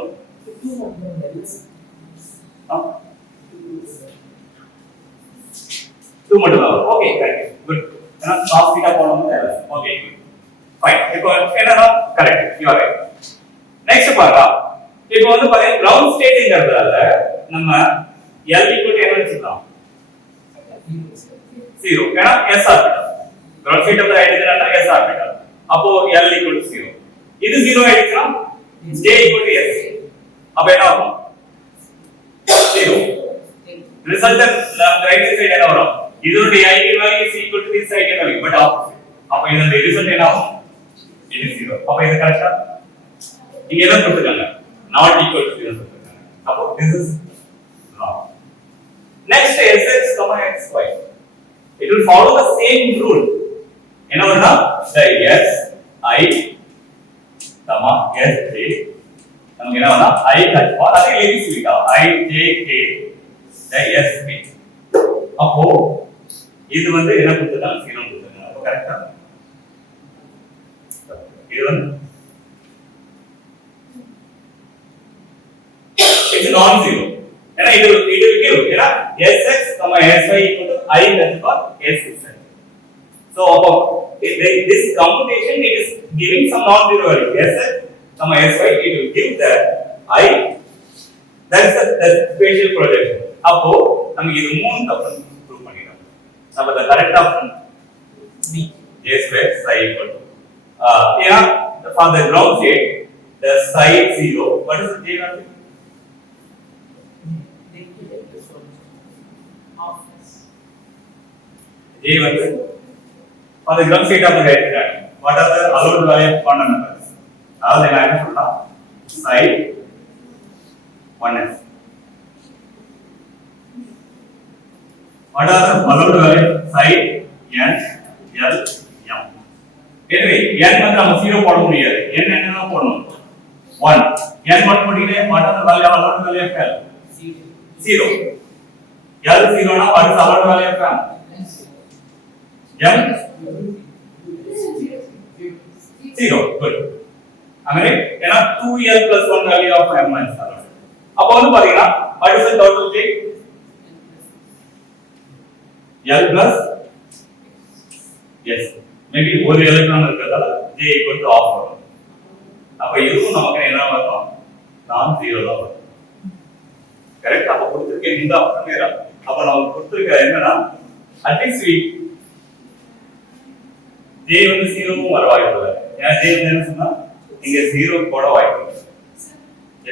2 மட்டும் வரும் ஓகே தேங்க் யூ குட் ஏனா cos θ போடும்போது ஓகே குட் ஃபைன் இப்போ என்னன்னா correct you are right next பாருங்க இப்போ வந்து பாருங்க கிரவுண்ட் ஸ்டேட்ங்கிறதால நம்ம L ஈக்குவல் டு என்ன வச்சுக்கலாம் 0 ஏனா s orbital ground state of the ideal s orbital அப்போ L ஈக்குவல் டு 0 இது 0 ஆயிடுச்சுனா J ஈக்குவல் டு s அப்ப என்ன ஆகும் 0 ரிசல்டன்ட் ரைட் சைடு என்ன வரும் இதனுடைய eigen value is equal to this eigen value but opposite அப்ப இதனுடைய ரிசல்ட் என்ன ஆகும் இது 0 அப்ப இது கரெக்ட்டா இங்க என்ன கொடுத்திருக்காங்க not equal to 0 கொடுத்திருக்காங்க அப்போ this is wrong next sx xy it will follow the same rule என்ன வரும்னா the s I s j நமக்கு என்ன வரும்னா I h or அதே எழுதி சொல்லிட்டோம் I j k the s k அப்போ இது வந்து என்ன கொடுத்திருக்காங்க 0 கொடுத்திருக்காங்க அப்ப கரெக்ட்டா இது வந்து it's non zero ஏனா இது give ஏனா sx sy equal to I has for sx so this computation it is giving some non zero value sx sy it will give the I that's the spatial projection அப்போ நமக்கு இது மூணு தப்பு prove பண்ணிட்டோம் அப்ப the correct option B j square psi equal to yeah for the ground state the psi 0 what is the j value j வந்து for the ground state of the diagram what are the allowed value of quantum numbers அதாவது என்ன சொல்லலாம் psi 1s what are the allowed value psi n l m எனவே n வந்து நம்ம 0 போட முடியாது n என்னன்னா போடணும் 1 n மட்டும் போடினே what are the value of allowed value of l 0 l 0 னா what is allowed value of m m 0 good அங்கே ஏனா 2l plus 1 value of m is allowed அப்ப வந்து பாத்தீங்கன்னா what is the total j l plus yes maybe ஒரு electron இருக்கறதால j equal to half வரும் அப்ப இதுவும் நமக்கு என்ன வரும் நான் 0 தான் வரும் கரெக்ட் அப்ப கொடுத்திருக்க இந்த ஆப்ஷன் வேற அப்ப நான் கொடுத்திருக்க என்னன்னா அட்லீஸ்ட் j வந்து 0 வும் வர வாய்ப்பு இல்ல ஏன்னா j வந்து என்ன சொன்னா இங்க 0 போட வாய்ப்பு இல்ல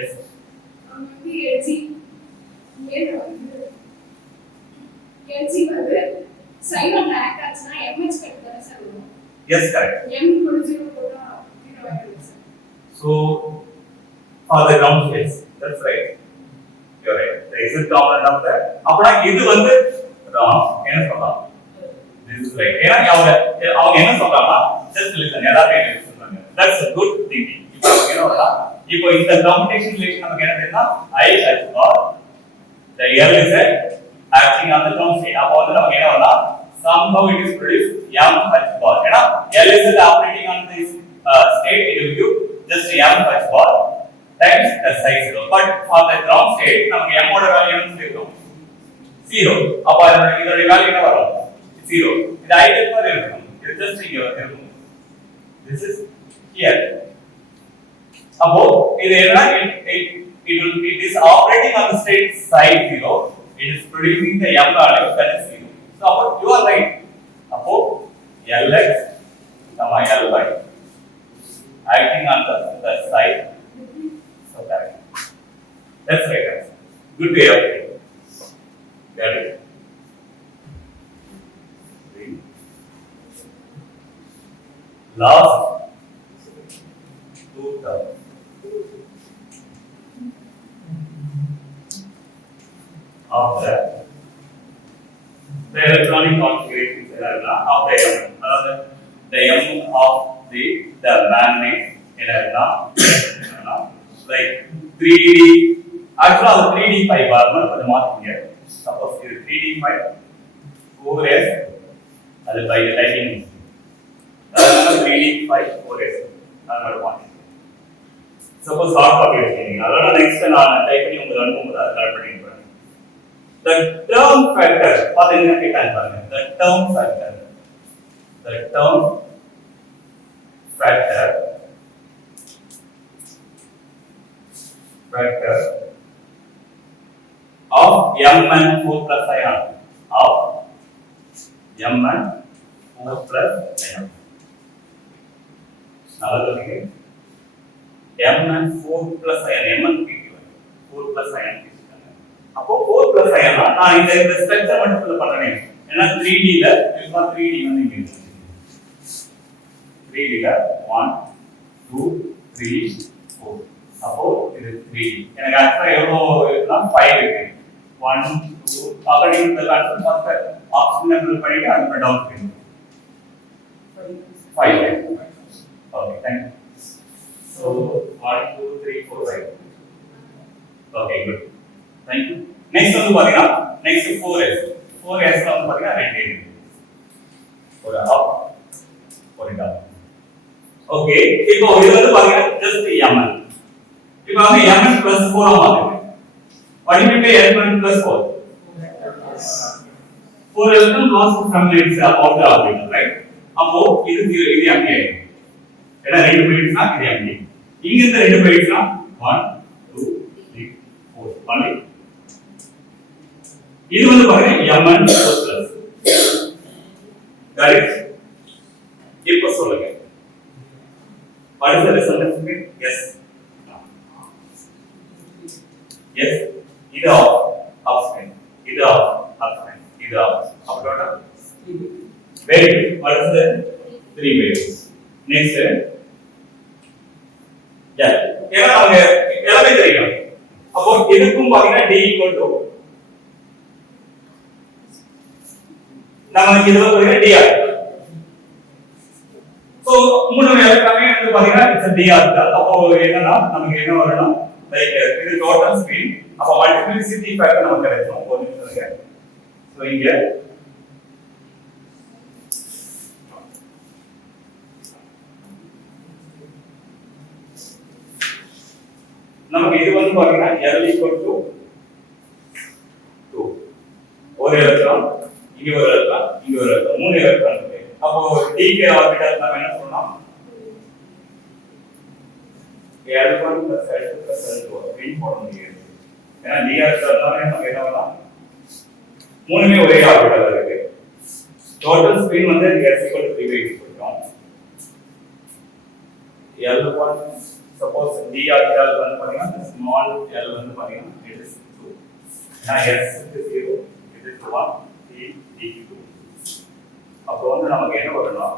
எஸ் வந்து LG ஏன் வந்து LG வந்து சைன் ஆன் ஆக்ட் ஆச்சுனா mh கட் தான சார் வரும் எஸ் கரெக்ட் m = 0 போட்டா 0 ஆயிடும் sir so for the ground space that's right you're right the is component of that அப்பனா இது வந்து wrong என்ன சொல்லலாம் this is right ஏன்னா அவங்க என்ன சொல்றாங்கன்னா just listen எல்லாரும் என்ன சொல்றாங்க that's a good thinking இப்போ நமக்கு என்ன வரலாம் இப்போ இந்த கம்ப்யூட்டேஷன் ரிலேஷன் நமக்கு என்ன தெரியும்னா I has got the L is acting on the ground state அப்போ வந்து நமக்கு என்ன வரலாம் somehow it is produced m h bar ஏன்னா L is operating on this state it will give just m h bar times the size 0 but for the ground state நமக்கு m ஓட value என்ன இருக்கும் 0 அப்ப இதோட வேல்யூ என்ன வரும் 0 இது ஐடென்டிட்டி மாதிரி இருக்கும் இது ஜஸ்ட் இங்க இருக்கும் this is here அப்போ இது என்ன it is operating on the state side 0 it is producing the m value that is 0 so you are right அப்போ lx last two terms. Of the electronic configuration of the M. The M of the magnet like 3D. Actually, 3D 5 bar for the mark here. Suppose it is 3D 5 4S. That is by the typing. 3D 5 4S. Another one. Suppose hard copy is meaning. Next typing the term factor. The term factor. The term factor of Mn 4 plus ion of Mn 4 plus ion. Now look again. Mn 4 plus ion. Mn 4 plus ion. அப்போ 4 plus ion நான் இந்த structure மட்டும் fill பண்றேன். ஏன்னா 3D ல இப்போ 3D வந்து இங்க இருக்கு. 3D ல 1 2 3 4. அப்போ இது 3D. எனக்கு ஆக்சுவலா எவ்வளவு இருக்குன்னா 5 இருக்கு. 1 2 according to the concept first option fill பண்ணிட்டு அதுக்கு டவுன் பண்ணு. 5. Okay, thank you. So 1 2 3 4 5. Okay, good. Thank you. Next வந்து பாத்தீங்கன்னா next 4S. 4S ல வந்து பாத்தீங்கன்னா ரெண்டு இருக்கு. ஒரு up ஒரு down. ஓகே, இப்போ இது வந்து பாத்தீங்கன்னா just Mn. இப்போ வந்து Mn plus 4 ஆ மாத்துங்க. What do you mean by Mn plus 4? 4 is the loss of some minutes of the orbital, right? அப்போ இது empty ஆயிடும். ஏன்னா ரெண்டு பிளேட்ஸ்னா இது empty. இங்க இந்த ரெண்டு பிளேட்ஸ்னா 1 2 3 4 பண்ணி இது வந்து பாருங்க Mn plus got it? இப்போ சொல்லுங்க what is the result? Yes. Yes, இது off spin, இது off spin, இது off. அப்படினா very good. What is the 3 waves? Next, yeah. ஏன்னா அவங்க எல்லாமே தெரியும். அப்போ இதுக்கும் பாத்தீங்கன்னா d equal to நமக்கு இதுல பாத்தீங்கன்னா dr. சோ மூணு எல்லாமே வந்து பாத்தீங்கன்னா it's dr. அப்போ என்னன்னா நமக்கு என்ன வரணும் லைக் இது டோட்டல் ஸ்பீட். அப்போ மல்டிப்ளிசிட்டி ஃபேக்டர் நமக்கு கிடைக்கும். ஒரு நிமிஷம் இருங்க. சோ இங்க நமக்கு இது வந்து பாத்தீங்கன்னா L equal to 2. ஒரு எலக்ட்ரான் இங்க ஒரு எலக்ட்ரான் இங்க ஒரு எலக்ட்ரான் மூணு எலக்ட்ரான் இருக்கு. அப்போ dk ஆர்பிட்டால் நாம என்ன சொல்லலாம்? L1 plus L2 plus L2 spin போட முடியாது. ஏன்னா dr ஸ்டார்னால நமக்கு என்ன வரலாம்? மூணுமே ஒரே ஆர்பிட்டால் இருக்கு. டோட்டல் ஸ்பின் வந்து s equal to 3 கொடுக்கும். L1 suppose d orbital வந்து பாத்தீங்கன்னா small l வந்து பாத்தீங்கன்னா it is 2. நான் s is 0 it is 1 d 2. அப்போ வந்து நமக்கு என்ன வரணும்?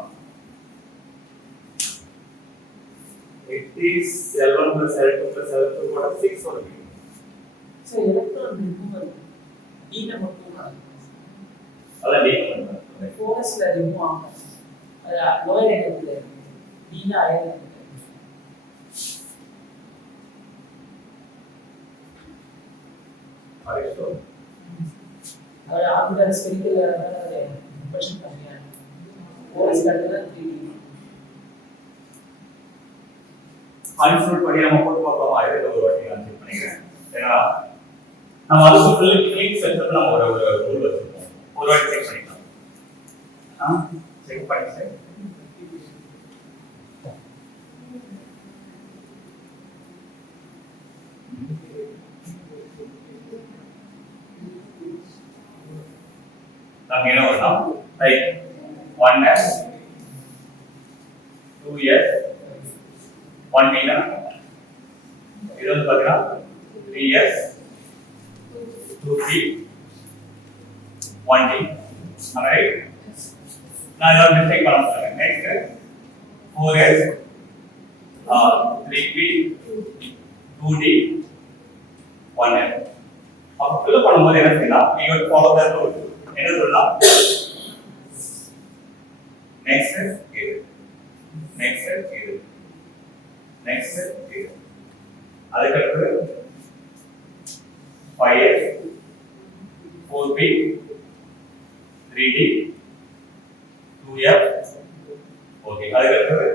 It is L1 plus L2 plus L2 கூட 6 வருது. So electron removal d ல மட்டும் தான். அத d மட்டும். 4s ல ரிமூவ் ஆகும். அது லோயர் எண்ட்ல இருக்கு. d ல ஹையர் எண்ட்ல. கரெக்ட்டோ? அது ஆர்பிட்டல் ஸ்பெரிக்கல் அது இன்வர்ஷன் கம்மியா இருக்கு. 4s கட்டல 3d. அன்ஃபுல் படி நம்ம போட்டு பார்ப்போம். அதுல ஒரு வாட்டி நான் செக் பண்ணிக்கிறேன். ஏன்னா நம்ம அதுக்கு கிளிக் செட்டப் நம்ம ஒரு ரூல் வச்சிருக்கோம். ஒரு வாட்டி செக் பண்ணிக்கலாம். செக் பண்ணிட்டு நம்ம என்ன வரணும்? லைக் 1s 2s 1d னா இது வந்து பாத்தீங்கன்னா 3s 2p 1d. alright, நான் இத மிஸ்டேக் பண்ண மாட்டேன். Next 4s 3p 2d 1f. அப்ப fill up பண்ணும்போது என்ன செய்யலாம்? you have to follow that rule. என்ன சொல்லலாம்? next is இது, next is இது, next is இது. அதுக்கு அடுத்து 5s 4p 3d 2f. Okay, அதுக்கு அடுத்து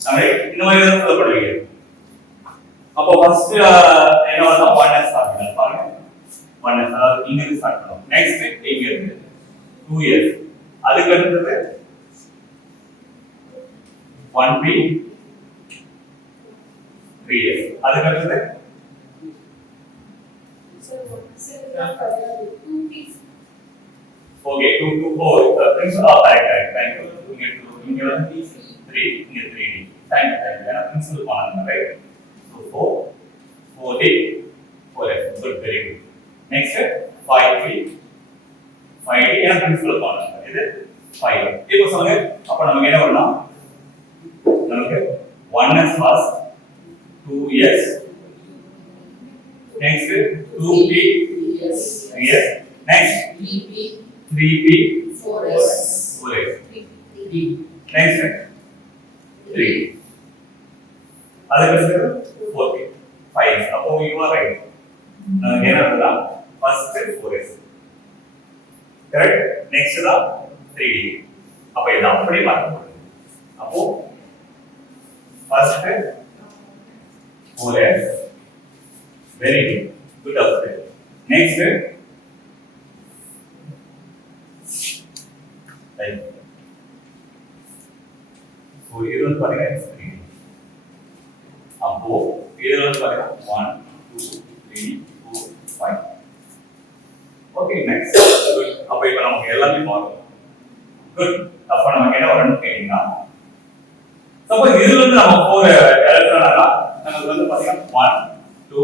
நம்ம இந்த மாதிரி தான் ஃபில் பண்ணுவீங்க. அப்போ ஃபர்ஸ்ட் என்ன வந்தா 1s ஸ்டார்ட் பண்ணலாம் பாருங்க. 1s அதாவது இங்க இருந்து ஸ்டார்ட் பண்ணலாம். நெக்ஸ்ட் இங்க இருந்து 2s. அதுக்கு அடுத்து 1p 3s. அதுக்கு அடுத்து okay 2 2 4 principal correct thank you இங்க 3 இங்க 3d thank you ஏன்னா principal பண்ணாங்க right so 4 4d 4f good very good next 5p 5d ஏன்னா principal பண்ணாங்க இது 5 இப்போ சொல்லுங்க அப்ப நமக்கு என்ன வரணும் நமக்கு 1s first 2s next 2p 3s next 3p 4s next 3 அதுக்கு 4p 5 அப்போ you are right நமக்கு என்ன வருதா first 4s correct next தான் 3d அப்ப இத அப்படியே மாத்தணும் அப்போ first 4s very good output next right so இது வந்து பாருங்க 3 அப்போ இதுல வந்து பாருங்க 1 2 3 4 5 ஓகே நெக்ஸ்ட் குட் அப்ப இப்போ நமக்கு எல்லாமே மாறும் குட் அப்ப நமக்கு என்ன வரணும் கேட்டினா சப்போஸ் இதுல இருந்து நம்ம 4 எலக்ட்ரானா நமக்கு வந்து பாத்தீங்கன்னா 1 2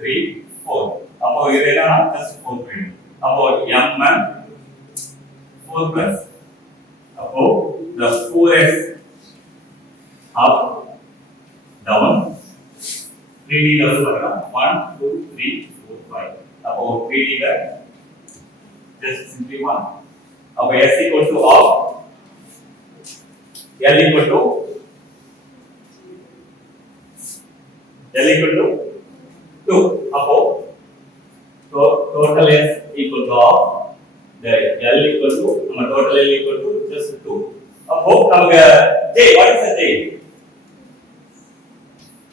3 4 அப்போ இது என்னன்னா just 4 print அப்போ m 4 plus அப்போ the 4s up down 3d ல வந்து பாத்தீங்கன்னா 1 2 3 4 5 அப்போ 3d ல just simply 1 அப்போ s equal to half l equal to 2 அப்போ total s equal to half the l equal to நம்ம total l equal to just 2 அப்போ நமக்கு j what is the j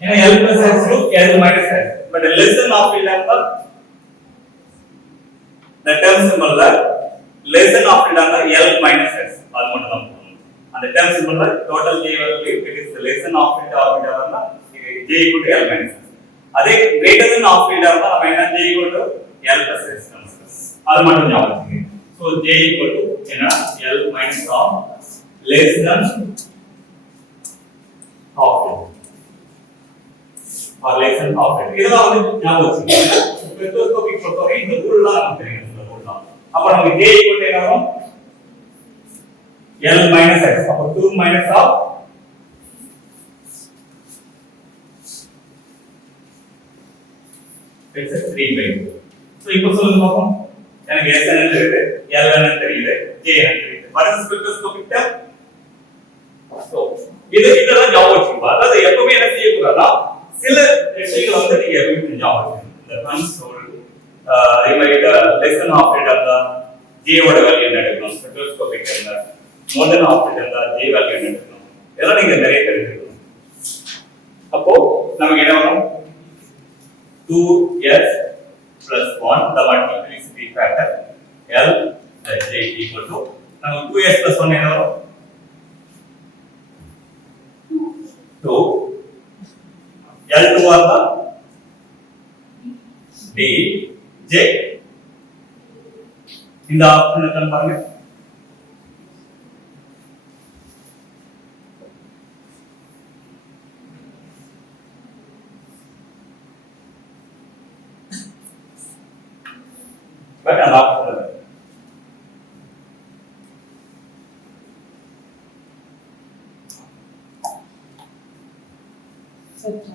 ஏன்னா l plus s to l minus s but less than half இல்ல the term symbol ல less than half இல்ல l minus s அது மட்டும் தான் போடணும் அந்த term symbol ல total j value it is less than half இல்ல அப்படினா j equal to l minus s அதே greater than half இல்ல நம்ம என்ன j equal to l plus s அது மட்டும் ஞாபகம் வச்சுக்கங்க so j equal to என்ன l minus half less than half or less than half இதெல்லாம் வந்து ஞாபகம் வச்சுக்கங்க ஸ்பெக்ட்ரோஸ்கோபிக் பொறுத்தவரை இந்த ரூல்லாம் நமக்கு தெரியும் இந்த ரூல்லாம் அப்ப நமக்கு j equal to என்ன வரும் l minus s அப்ப 2 minus half it's a 3 by 2 so இப்போ சொல்லுங்க பாப்போம் எனக்கு s என்ன தெரியுது l என்ன தெரியுது j என்ன தெரியுது what is spectroscopic term so இதெல்லாம் ஞாபகம் வச்சுக்கோங்க அதாவது எப்பவுமே என்ன செய்ய கூடாதா சில விஷயங்களை வந்து நீங்க எப்பவுமே ஞாபகம் வச்சுக்கணும் இந்த கன்சோல் அதே மாதிரி லெசன் ஆபரேட் அந்த j ஓட வேல்யூ என்ன எடுக்கணும் ஸ்பெக்ட்ரோஸ்கோபிக் என்ன மோடர்ன் ஆபரேட் அந்த j வேல்யூ என்ன எடுக்கணும் இதெல்லாம் நீங்க நிறைய தெரிஞ்சுக்கணும் அப்போ நமக்கு என்ன வரும் 2s plus 1 the multiplicity factor l that j equal to now 2s plus 1 என்ன வரும் 2 l2 ஆதா d j இந்த ஆப்ஷன் என்ன பாருங்க பட் அந்த ஆப்ஷன்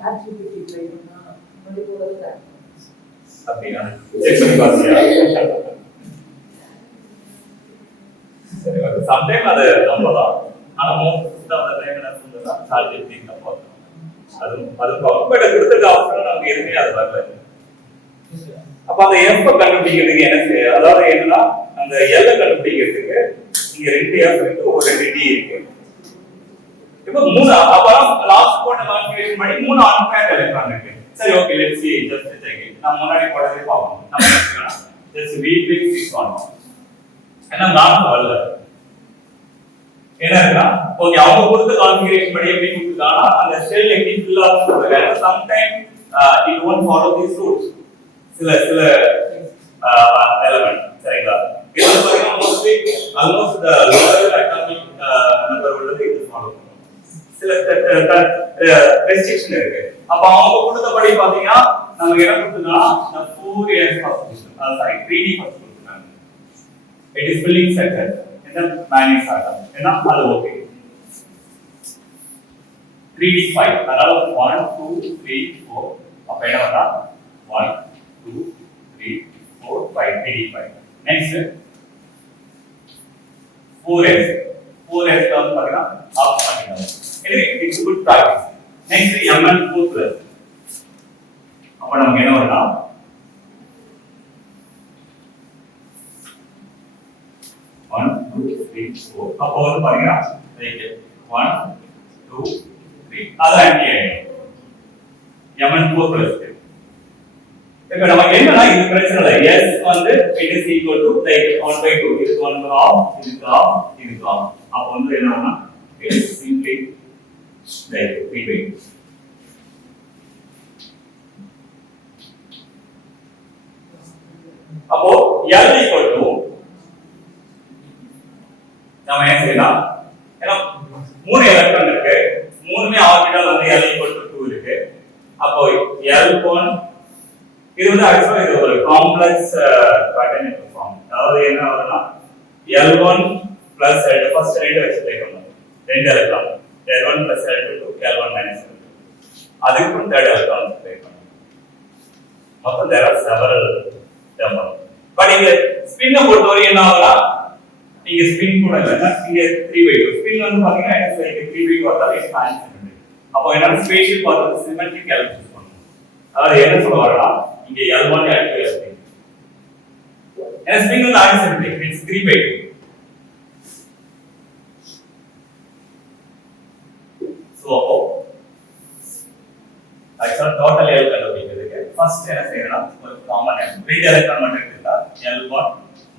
சாட் ஜிபிடி ட்ரை பண்ணா முன்னாடி போறது கரெக்ட். அப்படினா செக் பண்ணி பாருங்க. சரி ஓகே சம்டைம் அது நம்பலாம். ஆனா மோஸ்ட் ஆஃப் தி டைம் என்ன சொல்றதுன்னா சாட் ஜிபிடி தான் போறோம். அது ப்ராப்பர்ட்ட கொடுத்த ஆப்ஷன் நமக்கு எதுவுமே அது வரல. அப்ப அந்த f கண்டுபிடிக்கிறதுக்கு என்ன செய்ய? அதாவது என்னன்னா அந்த l கண்டுபிடிக்கிறதுக்கு இங்க 2 f இருக்கு ஒரு 2 d இருக்கு. இப்போ மூணு அப்ப லாஸ்ட் போட்ட கான்ஃபிகரேஷன் பண்ணி மூணு அன்பிளான்ட் எலக்ட்ரான் இருக்கு. சரி okay let's see just check it. நம்ம முன்னாடி போட்டதே பாப்போம். நம்ம என்ன செய்யலாம்? just v big 6 பண்ணோம். ஏன்னா நார்மல் வரல. என்னன்னா ஓகே அவங்க கொடுத்த கான்ஃபிகரேஷன் படி எப்படி கொடுத்தானா அந்த செல் எப்படி ஃபில் ஆகும் சொல்றாங்க. Some time it won't follow these rules. சில எலிமெண்ட் சரிங்களா? இது பாத்தீங்கன்னா mostly almost the lower atomic number உள்ளது இது ஃபாலோ பண்ணும். சில ரெஸ்ட்ரிக்ஷன் இருக்கு. அப்ப அவங்க கொடுத்தபடி பாத்தீங்கன்னா நமக்கு என்ன கொடுத்தா the 4s first sorry 3d first கொடுத்தாங்க. it is filling sector என்ன மேனேஜ் ஆகும். என்ன அது ஓகே 3d 5 அதனால 1 2 3 4 அப்ப என்ன வந்தா 1 2 3 4 5 3d 5 next 4s தான் பாத்தீங்கன்னா ஆஃப் பண்ணிடலாம். எனவே it's good practice. Next mn 4 அப்ப நமக்கு என்ன வரும்னா 1 2 3 4 அப்ப வந்து பாத்தீங்கன்னா லைக் 1 2 3 அதான் ஆன்டி mn 4 இப்ப நமக்கு என்னன்னா இது பிரச்சனை இல்ல. s வந்து it is equal to like 1/2 இது 1/2 இது 1/2 இது 1/2 அப்ப வந்து என்னன்னா it is simply like 3/2. அப்போ l equal to நாம என்ன செய்யலாம்? ஏன்னா மூணு எலக்ட்ரான் இருக்கு. மூணுமே ஆர்பிட்டால் வந்து l equal to 2 இருக்கு. அப்போ l1 இது வந்து ஆக்சுவலா இது ஒரு காம்ப்ளெக்ஸ் பேட்டர்ன் ஃபார்ம். அதாவது என்ன ஆகுதுன்னா L1 plus L2 ஃபர்ஸ்ட் ரெண்டு வச்சு ப்ளே பண்ணனும். ரெண்டு electron L1 plus L2 L1 minus L2 அதுக்கு தேர்ட் எலக்ட்ரான் ப்ளே பண்ணனும். மொத்தம் there are several terms. But இங்க ஸ்பின்னை பொறுத்தவரை என்ன ஆகுதுன்னா இங்க ஸ்பின் கூட இல்லைன்னா இங்க 3/2 ஸ்பின் வந்து பாத்தீங்கன்னா it's like 3/2 வந்தா it's constant. அப்போ என்ன ஸ்பேஷியல் பார்ட் சிமெட்ரிக் எலக்ட்ரான் அதாவது என்ன சொல்ல வரா இங்க L1 L2 L3 and spin வந்து asymptotic it's 3/2. so actually total L கண்டுபிடிக்கிறதுக்கு ஃபர்ஸ்ட் என்ன செய்யணும் ஒரு காமன் ரெண்டு எலக்ட்ரான் மட்டும் எடுத்தா L1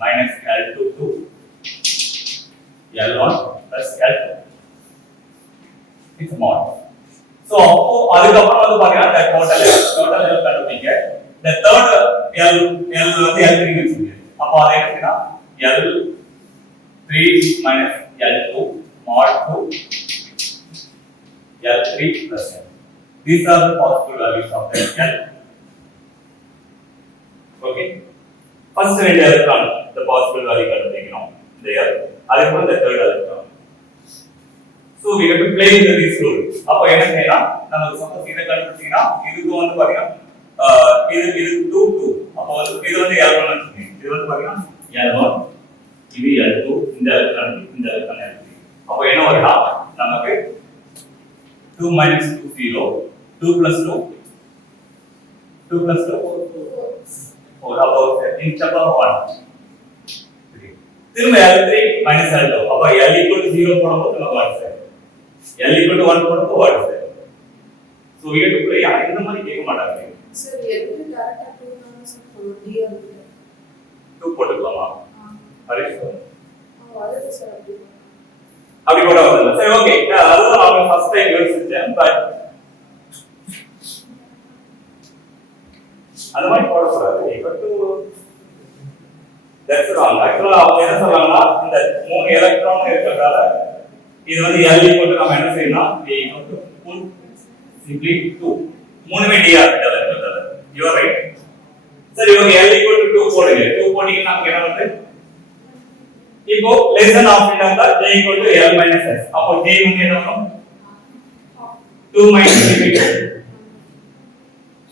minus L2 to L1 plus L2 it's mod. So அதுக்கு அப்புறம் வந்து பாத்தீங்கன்னா total L கண்டுபிடிங்க. the third L வந்து L3 வெச்சுங்க. அப்ப அது என்னன்னா L3 minus L2 mod 2 L3 plus L. These are the possible values of the L. Okay. First ரெண்டு electron the possible value கண்டுபிடிக்கணும். இந்த L. அதுக்கு அப்புறம் the third electron. So we have to play with these rules. அப்ப என்ன செய்யலாம்? நமக்கு suppose இத கண்டுபிடிச்சீங்கன்னா இதுக்கு வந்து பாத்தீங்கன்னா இது 2 2 அப்ப வந்து இது வந்து L1 ன்னு சொல்றீங்க. இது வந்து பாத்தீங்கன்னா L1 இது L2 இந்த எலக்ட்ரான் L3. அப்ப என்ன வரும்னா நமக்கு 2 minus 2 0 2 plus 2 2 plus 2 4 அப்ப instead of 1 திரும்ப L3 minus L2 அப்ப L equal to 0 போடும்போது நமக்கு 1 சார் L equal to 1 போடும்போது 1 sir. So we have to play இந்த மாதிரி கேட்க மாட்டாங்க சார் எதுக்கு கரெக்ட்டா 2 நாம சொல்றோம் 2 போட்டுக்கலாமா? அரே சார் அது சார் அப்படி போட வரல. சரி ஓகே அதுதான் நாம ஃபர்ஸ்ட் டைம் யோசிச்சேன். பட் அது மாதிரி போட கூடாது. Equal to that's wrong. ஆக்சுவலா அவங்க என்ன சொல்றாங்கன்னா இந்த மூணு எலக்ட்ரான் இருக்கறதால இது வந்து L equal to நாம என்ன செய்யலாம் A equal to put simply 2 மூணுமே d ஆர்பிட்டால் இருக்கறதால you are right. சரி ஓகே L equal to 2 போடுங்க. 2 போட்டீங்கன்னா நமக்கு என்ன வருது? இப்போ less than half இருந்தா J equal to L minus S. அப்போ J வந்து என்ன வரும்? 2 minus 3/2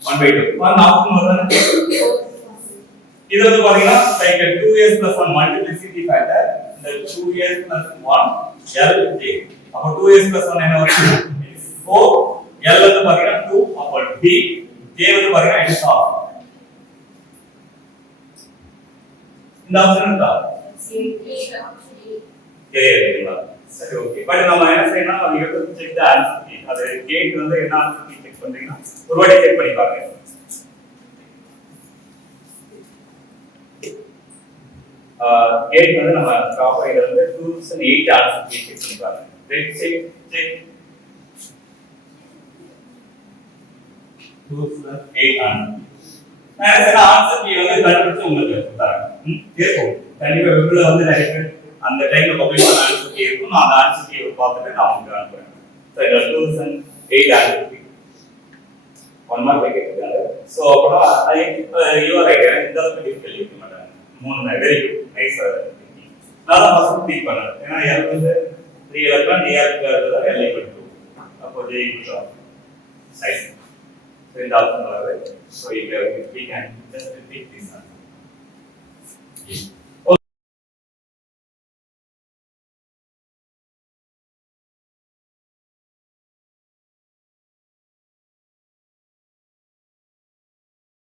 1/2 1 ஆப்ஷன் வருது இது வந்து பாத்தீங்கன்னா லைக் 2s + 1 மல்டிப்ளிசிட்டி ஃபேக்டர் இந்த 2s + 1 l j அப்ப 2s + 1 என்ன வருது 4 l வந்து பாத்தீங்கன்னா 2 அப்ப d j வந்து பாத்தீங்கன்னா it is half இந்த ஆப்ஷன் இருக்கா கேக்குங்களா சரி ஓகே பட் நம்ம என்ன செய்யணும் நம்ம யூ செக் தி ஆன்சர் அது கேட் வந்து என்ன ஆன்சர் செக் பண்றீங்கன்னா ஒரு வாட்டி செக் பண்ணி பாருங்க கேட் வந்து நம்ம ப்ராப்பரா இத வந்து 2008 ஆன்சர் செக் பண்ணி பாருங்க செக் 2008 ஆன்சர் ஆன்சர் கீ வந்து கண்டுபிடிச்சு உங்களுக்கு தரேன் கேட்கும் கண்டிப்பா வெப்ல வந்து நிறைய பேர் அந்த டைம்ல பப்ளிஷ் பண்ண ஆன்சர் கீ இருக்கும் நான் அந்த ஆன்சர் கீ பார்த்துட்டு நான் உங்களுக்கு அனுப்புறேன் சரி 2008 ஆன்சர் கீ ஒன் மார்க் கேட்குறாங்க சோ அப்புறம் யூ ஆர் ரைட் இந்த அளவுக்கு டிஃபிகல்ட் இருக்க மாட்டாங்க மூணு வெரி குட் நைஸ் நான் தான் ஃபர்ஸ்ட் திங்க் பண்ணேன் ஏன்னா எல் வந்து 3 எலக்ட்ரான் ஏ இருக்கிறது எல் ஈக்குவல் டு அப்போ J equal to nice so இந்த ஆப்ஷன் வருது so you can just repeat this one